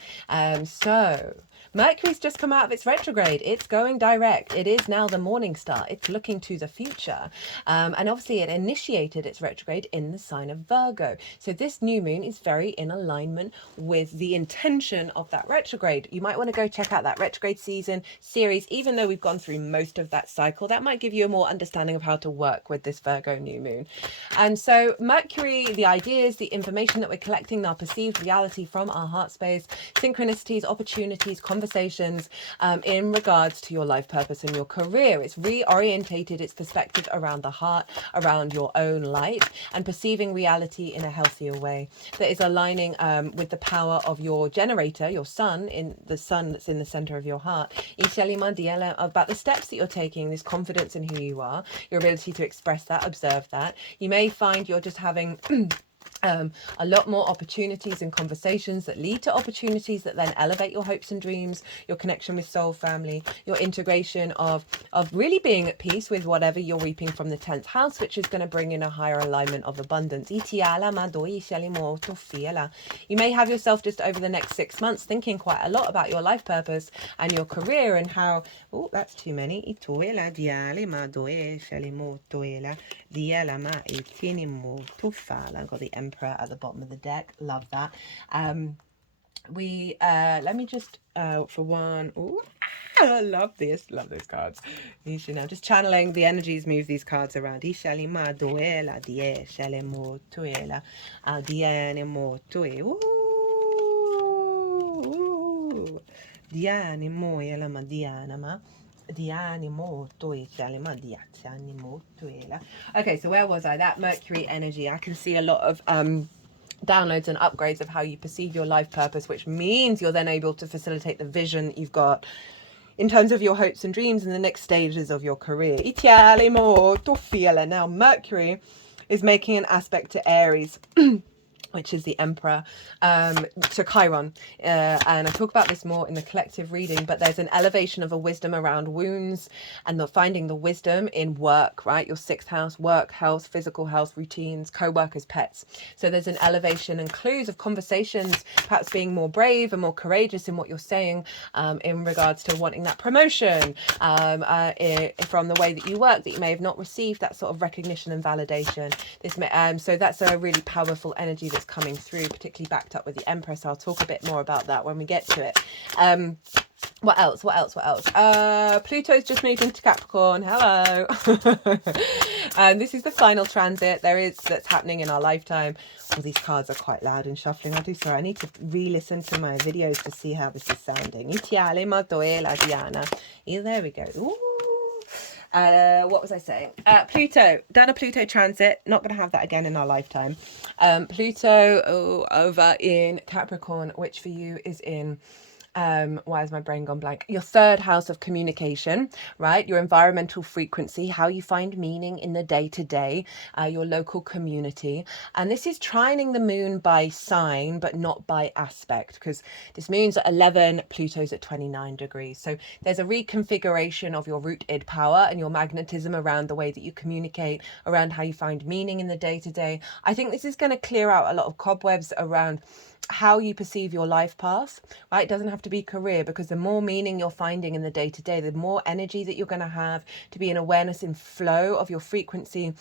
So Mercury's just come out of its retrograde. It's going direct. It is now the morning star. It's looking to the future. And obviously it initiated its retrograde in the sign of Virgo. So this new moon is very in alignment with the intention of that retrograde. You might want to go check out that retrograde season series, even though we've gone through most of that cycle. That might give you a more understanding of how to work with this Virgo new moon. And so Mercury, the ideas, the information that we're collecting, our perceived reality from our heart space, synchronicities, opportunities, conversations in regards to your life purpose and your career. It's reorientated its perspective around the heart, around your own light, and perceiving reality in a healthier way that is aligning with the power of your generator, your sun, in the sun that's in the center of your heart. About the steps that you're taking, this confidence in who you are, your ability to express that, observe that. You may find you're just having a lot more opportunities and conversations that lead to opportunities that then elevate your hopes and dreams, your connection with soul family, your integration of really being at peace with whatever you're reaping from the 10th house, which is going to bring in a higher alignment of abundance. You may have yourself just over the next 6 months thinking quite a lot about your life purpose and your career, and how, oh, that's too many. I've got the Emperor at the bottom of the deck. Love that. Let me just for one. Ooh, I love this. Love those cards. Now just channeling the energies, move these cards around. Okay, so where was I? That Mercury energy. I can see a lot of downloads and upgrades of how you perceive your life purpose, which means you're then able to facilitate the vision that you've got in terms of your hopes and dreams in the next stages of your career. Now Mercury is making an aspect to Aries which is the Emperor, to Chiron. And I talk about this more in the collective reading, but there's an elevation of a wisdom around wounds and finding the wisdom in work, right? Your sixth house, work, health, physical health, routines, co-workers, pets. So there's an elevation and clues of conversations, perhaps being more brave and more courageous in what you're saying, in regards to wanting that promotion, from the way that you work, that you may have not received that sort of recognition and validation. So that's a really powerful energy that's coming through, particularly backed up with the Empress. I'll talk a bit more about that when we get to it. What else? Pluto's just moved into Capricorn. Hello. And this is the final transit that's happening in our lifetime. All these cards are quite loud and shuffling. I need to re-listen to my videos to see how this is sounding. There we go. Ooh. What was I saying? Pluto, done a Pluto transit. Not going to have that again in our lifetime. Pluto over in Capricorn, which for you is in, why has my brain gone blank? Your third house of communication, right? Your environmental frequency, how you find meaning in the day-to-day, your local community. And this is trining the moon by sign, but not by aspect, because this moon's at 11, Pluto's at 29 degrees. So there's a reconfiguration of your rooted power and your magnetism around the way that you communicate, around how you find meaning in the day-to-day. I think this is going to clear out a lot of cobwebs around how you perceive your life path, right? It doesn't have to be career, because the more meaning you're finding in the day-to-day, the more energy that you're going to have to be in awareness and flow of your frequency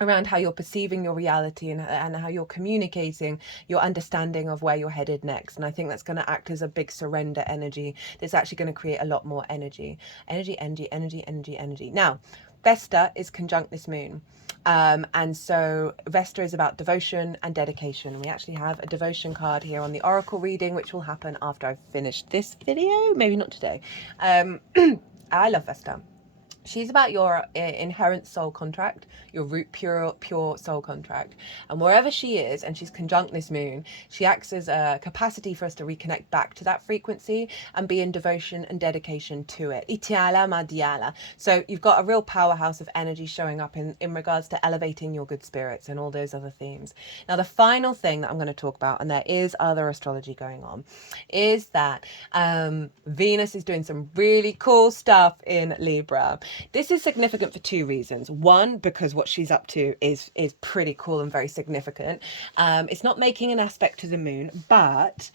around how you're perceiving your reality and how you're communicating your understanding of where you're headed next. And I think that's going to act as a big surrender energy that's actually going to create a lot more energy. Now, Vesta is conjunct this moon. And so Vesta is about devotion and dedication. We actually have a devotion card here on the oracle reading, which will happen after I've finished this video. Maybe not today. I love Vesta. She's about your inherent soul contract, your root pure soul contract. And wherever she is, and she's conjunct this moon, she acts as a capacity for us to reconnect back to that frequency and be in devotion and dedication to it. Itiala Madiala. So you've got a real powerhouse of energy showing up in regards to elevating your good spirits and all those other themes. Now, the final thing that I'm going to talk about, and there is other astrology going on, is that Venus is doing some really cool stuff in Libra. This is significant for two reasons. One, because what she's up to is pretty cool and very significant. It's not making an aspect to the moon, but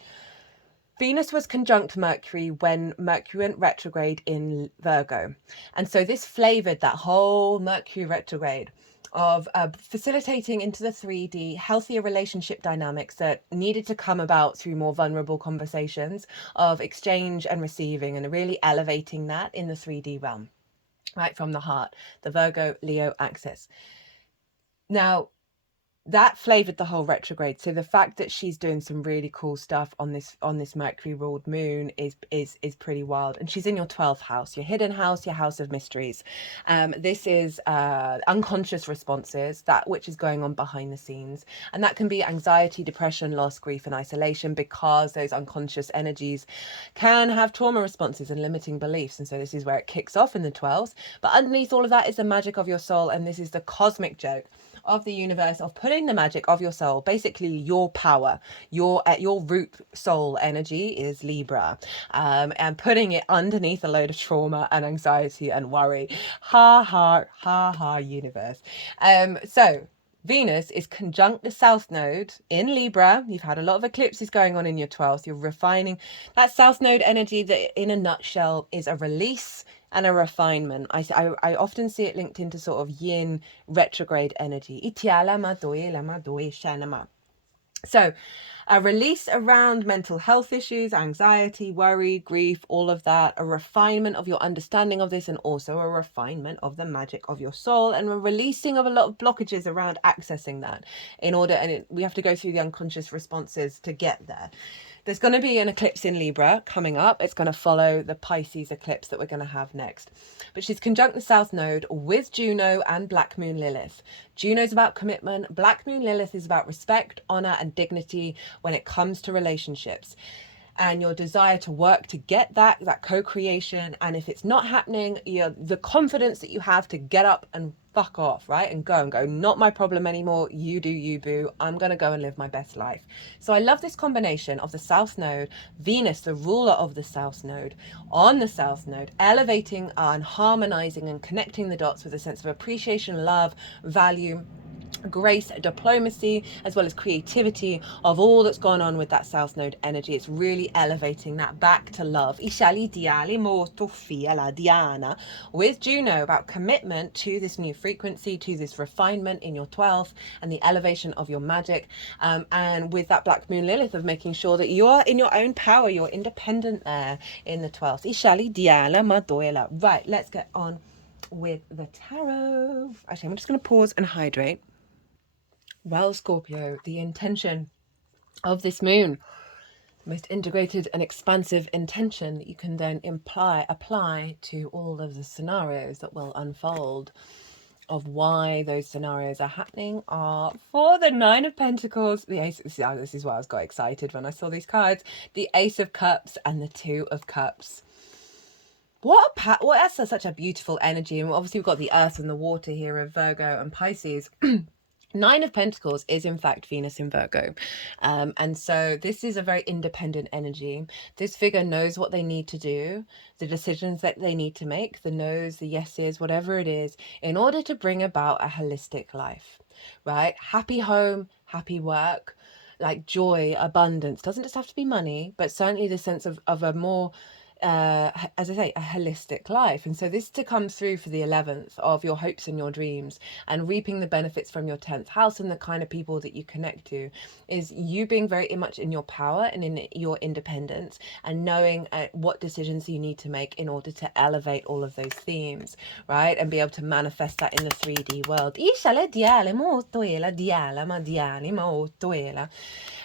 Venus was conjunct Mercury when Mercury went retrograde in Virgo. And so this flavored that whole Mercury retrograde of facilitating into the 3D healthier relationship dynamics that needed to come about through more vulnerable conversations of exchange and receiving, and really elevating that in the 3D realm. Right from the heart, the Virgo Leo axis. Now, that flavored the whole retrograde. So the fact that she's doing some really cool stuff on this Mercury ruled moon is pretty wild. And she's in your 12th house, your hidden house, your house of mysteries. This is unconscious responses, that which is going on behind the scenes. And that can be anxiety, depression, loss, grief, and isolation, because those unconscious energies can have trauma responses and limiting beliefs. And so this is where it kicks off in the 12th. But underneath all of that is the magic of your soul. And this is the cosmic joke of the universe of putting the magic of your soul, basically your power, your root soul energy is Libra, and putting it underneath a load of trauma and anxiety and worry. Universe. So Venus is conjunct the South Node in Libra. You've had a lot of eclipses going on in your 12th. You're refining that South Node energy that, in a nutshell, is a release and a refinement. I often see it linked into sort of yin retrograde energy. So a release around mental health issues, anxiety, worry, grief, all of that, a refinement of your understanding of this, and also a refinement of the magic of your soul, and a releasing of a lot of blockages around accessing that we have to go through the unconscious responses to get there. There's going to be an eclipse in Libra coming up. It's going to follow the Pisces eclipse that we're going to have next. But she's conjunct the South Node with Juno and Black Moon Lilith. Juno's about commitment. Black Moon Lilith is about respect, honor, and dignity when it comes to relationships. And your desire to work to get that co-creation. And if it's not happening, the confidence that you have to get up and fuck off, right? And go, not my problem anymore. You do you, boo. I'm going to go and live my best life. So I love this combination of the South Node, Venus, the ruler of the South Node, on the South Node, elevating and harmonizing and connecting the dots with a sense of appreciation, love, value, grace, diplomacy, as well as creativity of all that's gone on with that South Node energy. It's really elevating that back to love. Diana with Juno, about commitment to this new frequency, to this refinement in your 12th and the elevation of your magic, and with that Black Moon Lilith of making sure that you're in your own power, you're independent there in the 12th. Right, let's get on with the tarot. Actually, I'm just going to pause and hydrate. Well, Scorpio, the intention of this moon, the most integrated and expansive intention that you can then apply to all of the scenarios that will unfold, of why those scenarios are happening, are for the Nine of Pentacles, the Ace. This is why I was got excited when I saw these cards. The Ace of Cups and the Two of Cups. That's such a beautiful energy. And obviously we've got the Earth and the Water here of Virgo and Pisces. Nine of Pentacles is in fact Venus in Virgo, and so this is a very independent energy. This figure knows what they need to do, the decisions that they need to make, the no's, the yeses, whatever it is, in order to bring about a holistic life, right? Happy home, happy work, like joy, abundance. Doesn't just have to be money, but certainly the sense of a more as I say, a holistic life. And so this to come through for the 11th of your hopes and your dreams, and reaping the benefits from your 10th house and the kind of people that you connect to, is you being very much in your power and in your independence, and knowing what decisions you need to make in order to elevate all of those themes, right? And be able to manifest that in the 3D world.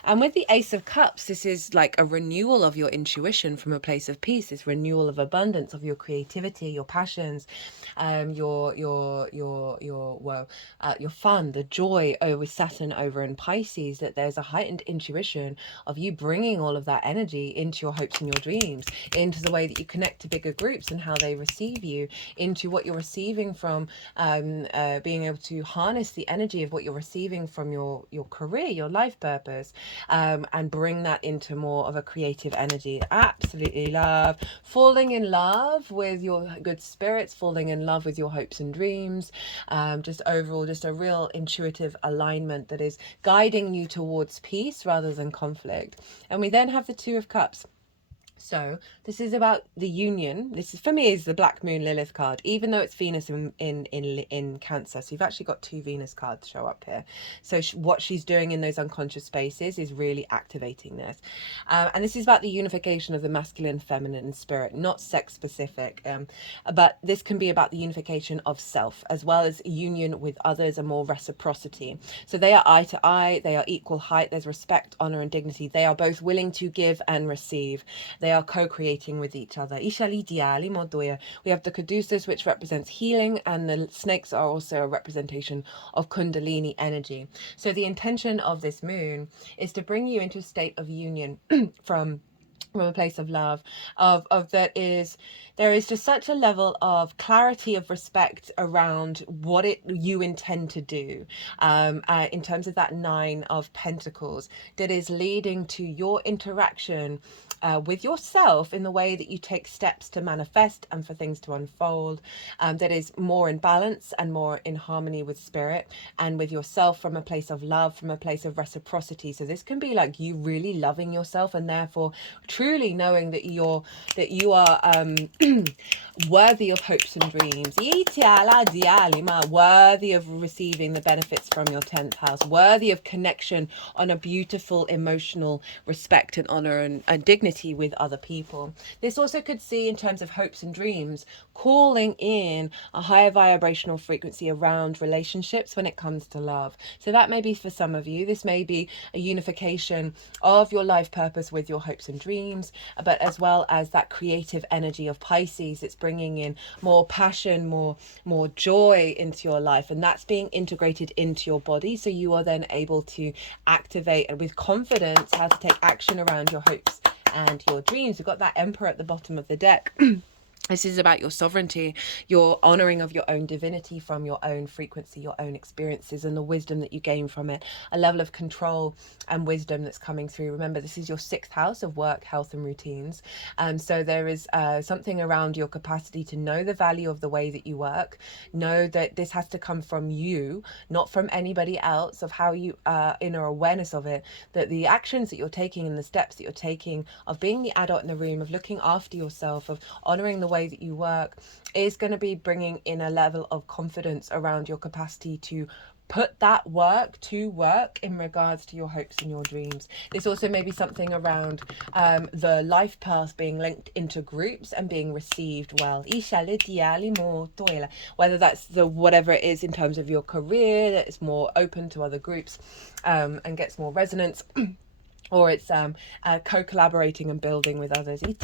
And with the Ace of Cups, this is like a renewal of your intuition from a place of peace, this renewal of abundance, of your creativity, your passions, your fun, the joy with Saturn over in Pisces, that there's a heightened intuition of you bringing all of that energy into your hopes and your dreams, into the way that you connect to bigger groups and how they receive you, into what you're receiving from being able to harness the energy of what you're receiving from your career, your life purpose, and bring that into more of a creative energy. Absolutely love falling in love with your good spirits, falling in love with your hopes and dreams, just overall just a real intuitive alignment that is guiding you towards peace rather than conflict. And we then have the Two of Cups. So this is about the union. This is, for me, is the Black Moon Lilith card, even though it's Venus in Cancer. So you've actually got two Venus cards show up here. So what she's doing in those unconscious spaces is really activating this. And this is about the unification of the masculine, feminine, and spirit, not sex specific. But this can be about the unification of self, as well as union with others and more reciprocity. So they are eye to eye. They are equal height. There's respect, honor, and dignity. They are both willing to give and receive. They are co-creating with each other. We have the caduceus, which represents healing, and the snakes are also a representation of Kundalini energy. So the intention of this moon is to bring you into a state of union from a place of love, there is just such a level of clarity of respect around what you intend to do, in terms of that Nine of Pentacles, that is leading to your interaction with yourself in the way that you take steps to manifest and for things to unfold, that is more in balance and more in harmony with spirit and with yourself, from a place of love, from a place of reciprocity. So this can be like you really loving yourself, and therefore truly knowing that you are worthy of hopes and dreams, worthy of receiving the benefits from your 10th house, worthy of connection on a beautiful emotional respect and honor and dignity with other people. This also could see, in terms of hopes and dreams, calling in a higher vibrational frequency around relationships when it comes to love. So that may be for some of you. This may be a unification of your life purpose with your hopes and dreams, but as well as that creative energy of Pisces. It's bringing in more passion, more joy into your life, and that's being integrated into your body, so you are then able to activate and with confidence how to take action around your hopes and your dreams. We've got that Emperor at the bottom of the deck. This is about your sovereignty, your honoring of your own divinity from your own frequency, your own experiences, and the wisdom that you gain from it. A level of control and wisdom that's coming through. Remember, this is your 6th house of work, health, and routines. So there is something around your capacity to know the value of the way that you work. Know that this has to come from you, not from anybody else, of how you inner awareness of it, that the actions that you're taking and the steps that you're taking of being the adult in the room, of looking after yourself, of honoring the way that you work, is going to be bringing in a level of confidence around your capacity to put that work to work in regards to your hopes and your dreams. This also may be something around the life path being linked into groups and being received well. Whether that's the whatever it is in terms of your career that is more open to other groups and gets more resonance. Or it's co-collaborating and building with others. The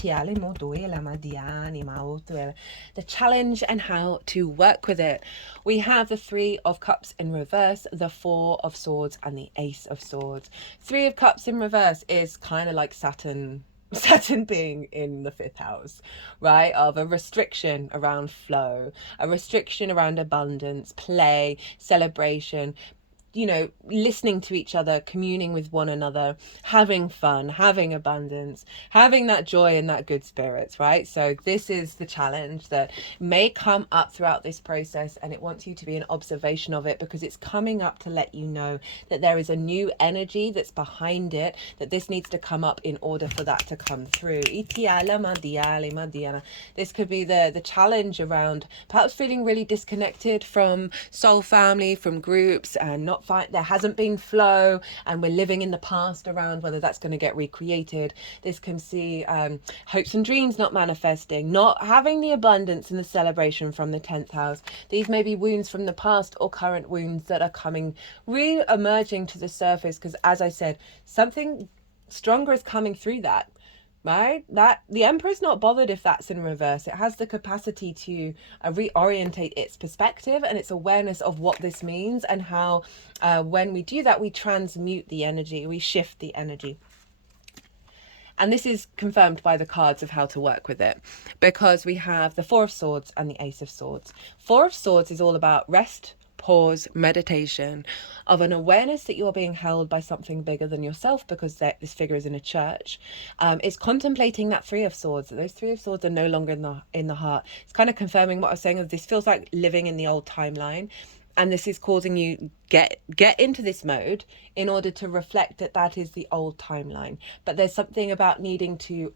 challenge and how to work with it. We have the 3 of Cups in reverse, the 4 of Swords, and the Ace of Swords. 3 of Cups in reverse is kind of like Saturn being in the 5th house, right? Of a restriction around flow, a restriction around abundance, play, celebration, you know, listening to each other, communing with one another, having fun, having abundance, having that joy and that good spirits, right? So this is the challenge that may come up throughout this process, and it wants you to be in observation of it, because it's coming up to let you know that there is a new energy that's behind it, that this needs to come up in order for that to come through. This could be the challenge around perhaps feeling really disconnected from soul family, from groups, and not there hasn't been flow, and we're living in the past around whether that's going to get recreated. This can see hopes and dreams not manifesting, not having the abundance and the celebration from the 10th house. These may be wounds from the past or current wounds that are coming, re-emerging to the surface, because as I said, something stronger is coming through that. Right? That the Emperor's not bothered if that's in reverse. It has the capacity to reorientate its perspective and its awareness of what this means, and how when we do that, we transmute the energy, we shift the energy. And this is confirmed by the cards of how to work with it, because we have the 4 of Swords and the Ace of Swords. 4 of Swords is all about rest, pause, meditation, of an awareness that you're being held by something bigger than yourself, because this figure is in a church. It's contemplating that 3 of Swords. Those 3 of Swords are no longer in the heart. It's kind of confirming what I was saying of this feels like living in the old timeline. And this is causing you get into this mode in order to reflect that is the old timeline. But there's something about needing to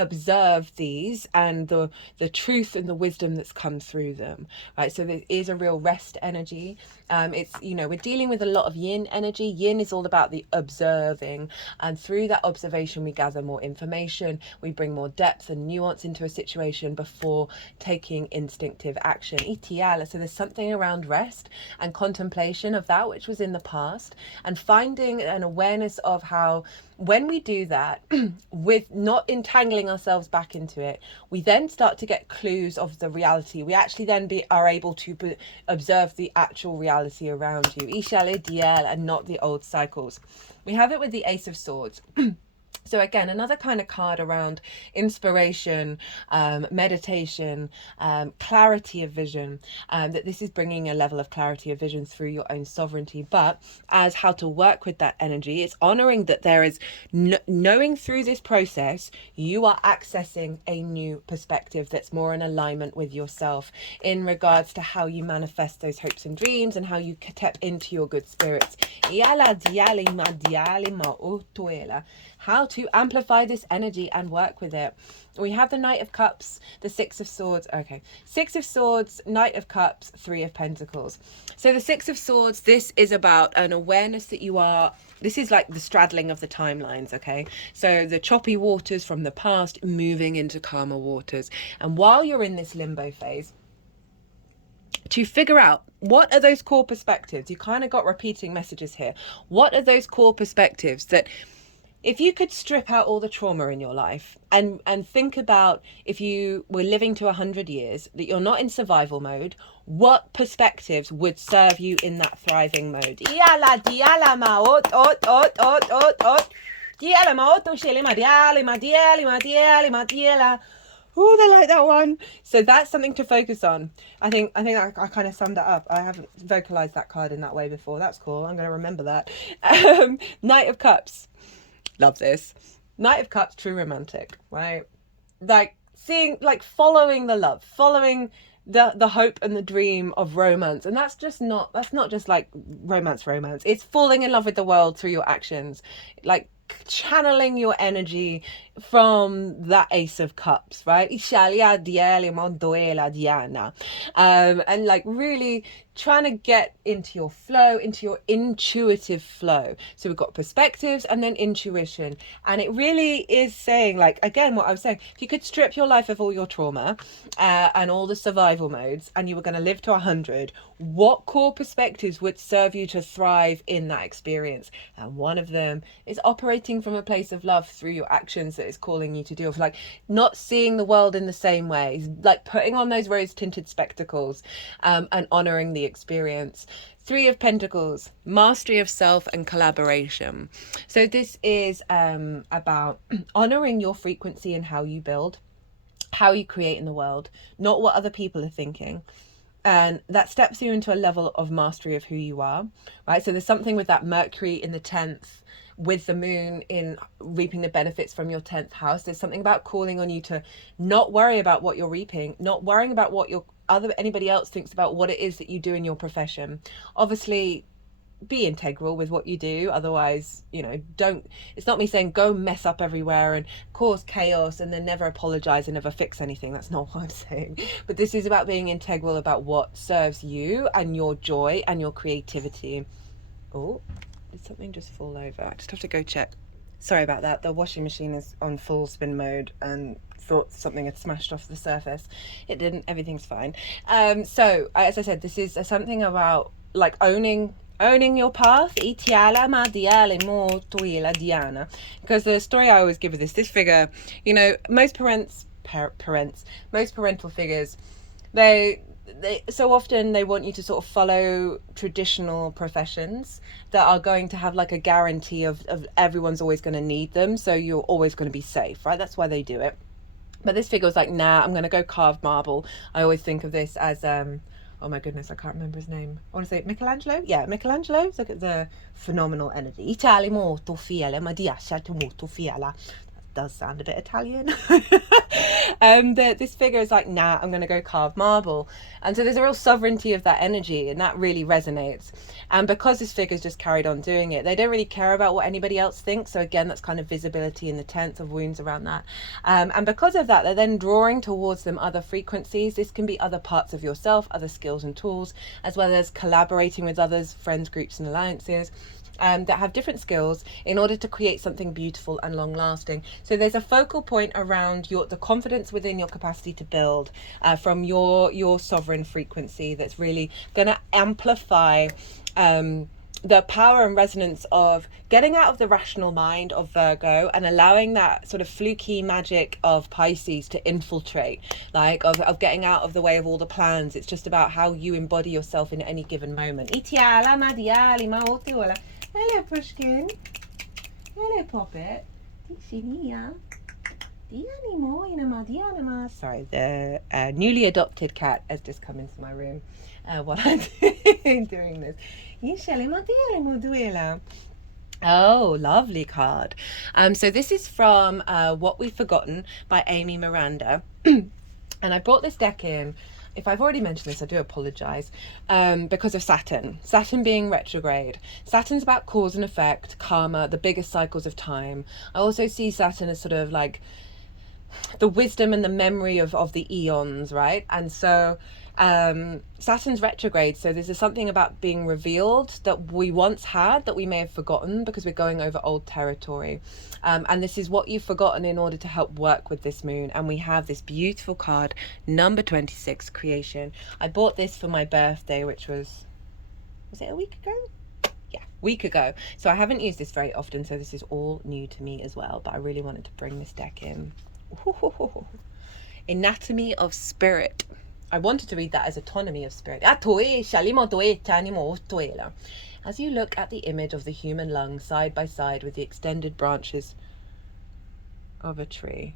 observe these and the truth and the wisdom that's come through them, right? So there is a real rest energy. It's, you know, we're dealing with a lot of yin energy. Yin is all about the observing, and through that observation we gather more information, we bring more depth and nuance into a situation before taking instinctive action. So there's something around rest and contemplation of that which was in the past, and finding an awareness of how when we do that with not entangling ourselves back into it, we then start to get clues of the reality. We actually then are able to observe the actual reality around you, and not the old cycles. We have it with the Ace of Swords. So again, another kind of card around inspiration, meditation, clarity of vision, that this is bringing a level of clarity of vision through your own sovereignty. But as how to work with that energy, it's honoring that there is knowing through this process, you are accessing a new perspective that's more in alignment with yourself in regards to how you manifest those hopes and dreams and how you tap into your good spirits. How to amplify this energy and work with it. We have the Knight of Cups, the 6 of Swords. Okay, 6 of Swords, Knight of Cups, 3 of Pentacles. So the 6 of Swords, this is about an awareness that you are, this is like the straddling of the timelines, okay? So the choppy waters from the past moving into calmer waters. And while you're in this limbo phase, to figure out what are those core perspectives, you kind of got repeating messages here. What are those core perspectives that, if you could strip out all the trauma in your life and think about if you were living to 100 years, that you're not in survival mode, what perspectives would serve you in that thriving mode? Oh, they like that one. So that's something to focus on. I think I kind of summed that up. I haven't vocalized that card in that way before. That's cool. I'm going to remember that. Knight of Cups. Love this. Knight of Cups, true romantic, right? Like seeing, like following the love, following the hope and the dream of romance. And that's not just like romance. It's falling in love with the world through your actions. Like channeling your energy from that Ace of Cups, right? And like really trying to get into your flow, into your intuitive flow. So we've got perspectives and then intuition. And it really is saying, like, again, what I was saying, if you could strip your life of all your trauma and all the survival modes and you were going to live to 100, what core perspectives would serve you to thrive in that experience? And one of them is operating from a place of love through your actions that is calling you to do, of like not seeing the world in the same way, like putting on those rose tinted spectacles and honoring the experience. Three of Pentacles, mastery of self and collaboration. So this is about honoring your frequency and how you build, how you create in the world, not what other people are thinking. And that steps you into a level of mastery of who you are, right? So there's something with that Mercury in the 10th, with the moon in reaping the benefits from your 10th house. There's something about calling on you to not worry about what you're reaping, not worrying about what anybody else thinks about what it is that you do in your profession. Obviously, be integral with what you do. Otherwise, it's not me saying go mess up everywhere and cause chaos and then never apologize and never fix anything. That's not what I'm saying. But this is about being integral about what serves you and your joy and your creativity. Oh, did something just fall over? I just have to go check. Sorry about that. The washing machine is on full spin mode and thought something had smashed off the surface. It didn't. Everything's fine. So as I said, this is something about like owning your path. Because the story I always give is this figure, most parental figures, they so often they want you to sort of follow traditional professions that are going to have like a guarantee of everyone's always going to need them, so you're always going to be safe, right? That's why they do it. But this figure was like, nah, I'm going to go carve marble. I always think of this as oh my goodness, I can't remember his name. I want to say Michelangelo. Yeah, Michelangelo. Look at the phenomenal energy. Italy molto fiera, ma diasciate molto fiera. Does sound a bit Italian. This figure is like, nah, I'm going to go carve marble. And so there's a real sovereignty of that energy, and that really resonates. And because this figure's just carried on doing it, they don't really care about what anybody else thinks. So again, that's kind of visibility in the 10th of wounds around that. And because of that, they're then drawing towards them other frequencies. This can be other parts of yourself, other skills and tools, as well as collaborating with others, friends, groups and alliances. That have different skills in order to create something beautiful and long lasting. So there's a focal point around the confidence within your capacity to build from your sovereign frequency that's really going to amplify the power and resonance of getting out of the rational mind of Virgo and allowing that sort of fluky magic of Pisces to infiltrate, like of getting out of the way of all the plans. It's just about how you embody yourself in any given moment. Hello, Pushkin. Hello, Poppet. Sorry, the newly adopted cat has just come into my room while I'm doing this. Oh, lovely card. So this is from What We've Forgotten by Amy Miranda. And I brought this deck in. If I've already mentioned this, I do apologise, because of Saturn. Saturn being retrograde. Saturn's about cause and effect, karma, the biggest cycles of time. I also see Saturn as sort of like the wisdom and the memory of the eons, right? And so Saturn's retrograde, so this is something about being revealed that we once had that we may have forgotten because we're going over old territory, and this is what you've forgotten in order to help work with this moon. And we have this beautiful card, number 26, creation. I bought this for my birthday, which was it a week ago? Yeah, week ago. So I haven't used this very often, so this is all new to me as well, but I really wanted to bring this deck in. Anatomy of Spirit. I wanted to read that as autonomy of spirit. As you look at the image of the human lung side by side with the extended branches of a tree.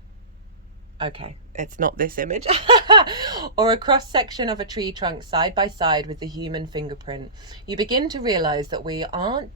Okay, it's not this image. Or a cross-section of a tree trunk side by side with the human fingerprint. You begin to realize that we aren't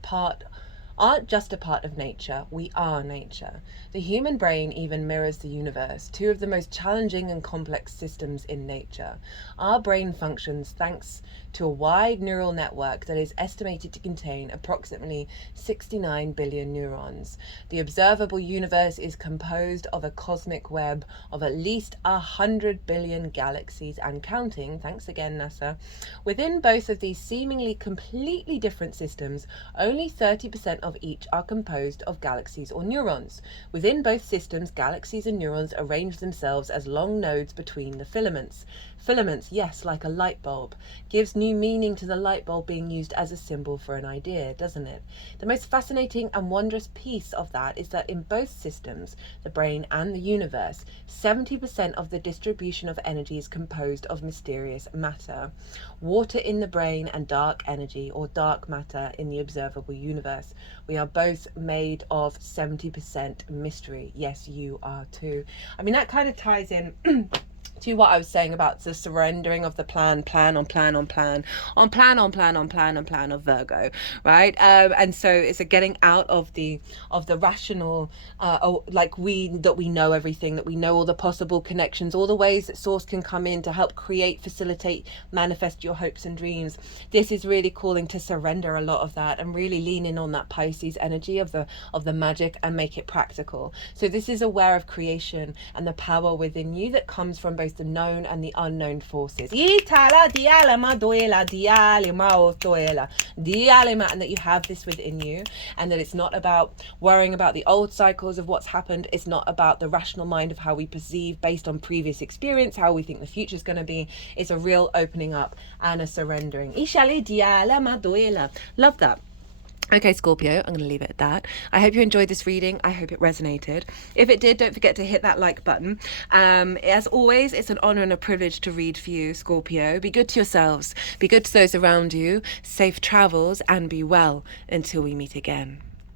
just a part of nature, we are nature. The human brain even mirrors the universe, two of the most challenging and complex systems in nature. Our brain functions thanks to a wide neural network that is estimated to contain approximately 69 billion neurons. The observable universe is composed of a cosmic web of at least 100 billion galaxies and counting, thanks again NASA. Within both of these seemingly completely different systems, only 30% of each are composed of galaxies or neurons. Within both systems, galaxies and neurons arrange themselves as long nodes between the filaments. Filaments, yes, like a light bulb. Gives new meaning to the light bulb being used as a symbol for an idea, doesn't it? The most fascinating and wondrous piece of that is that in both systems, the brain and the universe, 70% of the distribution of energy is composed of mysterious matter. Water in the brain and dark energy or dark matter in the observable universe. We are both made of 70% mystery. Yes, you are too. I mean, that kind of ties in to what I was saying about the surrendering of the plan of Virgo, right? And so it's a getting out of the rational, like we know everything, that we know all the possible connections, all the ways that source can come in to help create, facilitate, manifest your hopes and dreams. This is really calling to surrender a lot of that and really lean in on that Pisces energy of the magic and make it practical. So this is aware of creation and the power within you that comes from both the known and the unknown forces. And that you have this within you, and that it's not about worrying about the old cycles of what's happened. It's not about the rational mind of how we perceive based on previous experience, how we think the future is going to be. It's a real opening up and a surrendering. Love that. Okay, Scorpio, I'm going to leave it at that. I hope you enjoyed this reading. I hope it resonated. If it did, don't forget to hit that like button. As always, it's an honor and a privilege to read for you, Scorpio. Be good to yourselves. Be good to those around you. Safe travels and be well until we meet again.